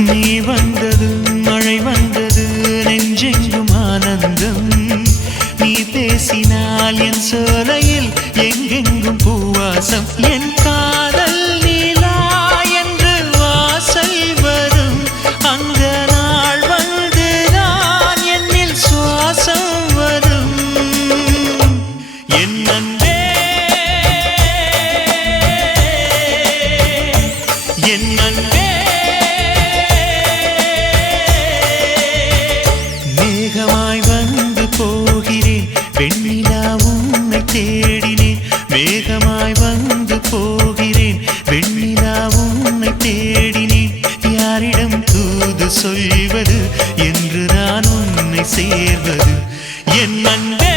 நீ வந்தது மழை வந்தது நெஞ்செங்கும் ஆனந்தம் நீ பேசினால் என் சோலையில் எங்கெங்கும் பூவாசம் என் காதல் நீலா என்று வாசல் வரும் அந்த நாள் வந்து நான் என்னில் சுவாசம் வரும் என் அன்பே என் அன்பே மேகமாய் வந்து போகிறேன் வெண்ணிலா உன்னை தேடினேன் மேகமாய் வந்து போகிறேன் வெண்ணிலா உன்னை தேடினேன் யாரிடம் தூது சொல்வது என்று நான் உன்னை சேர்வது என் அன்பே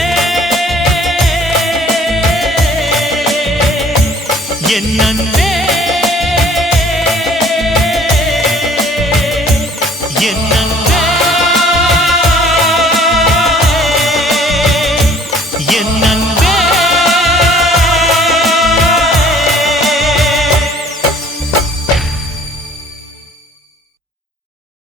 என் அன்பே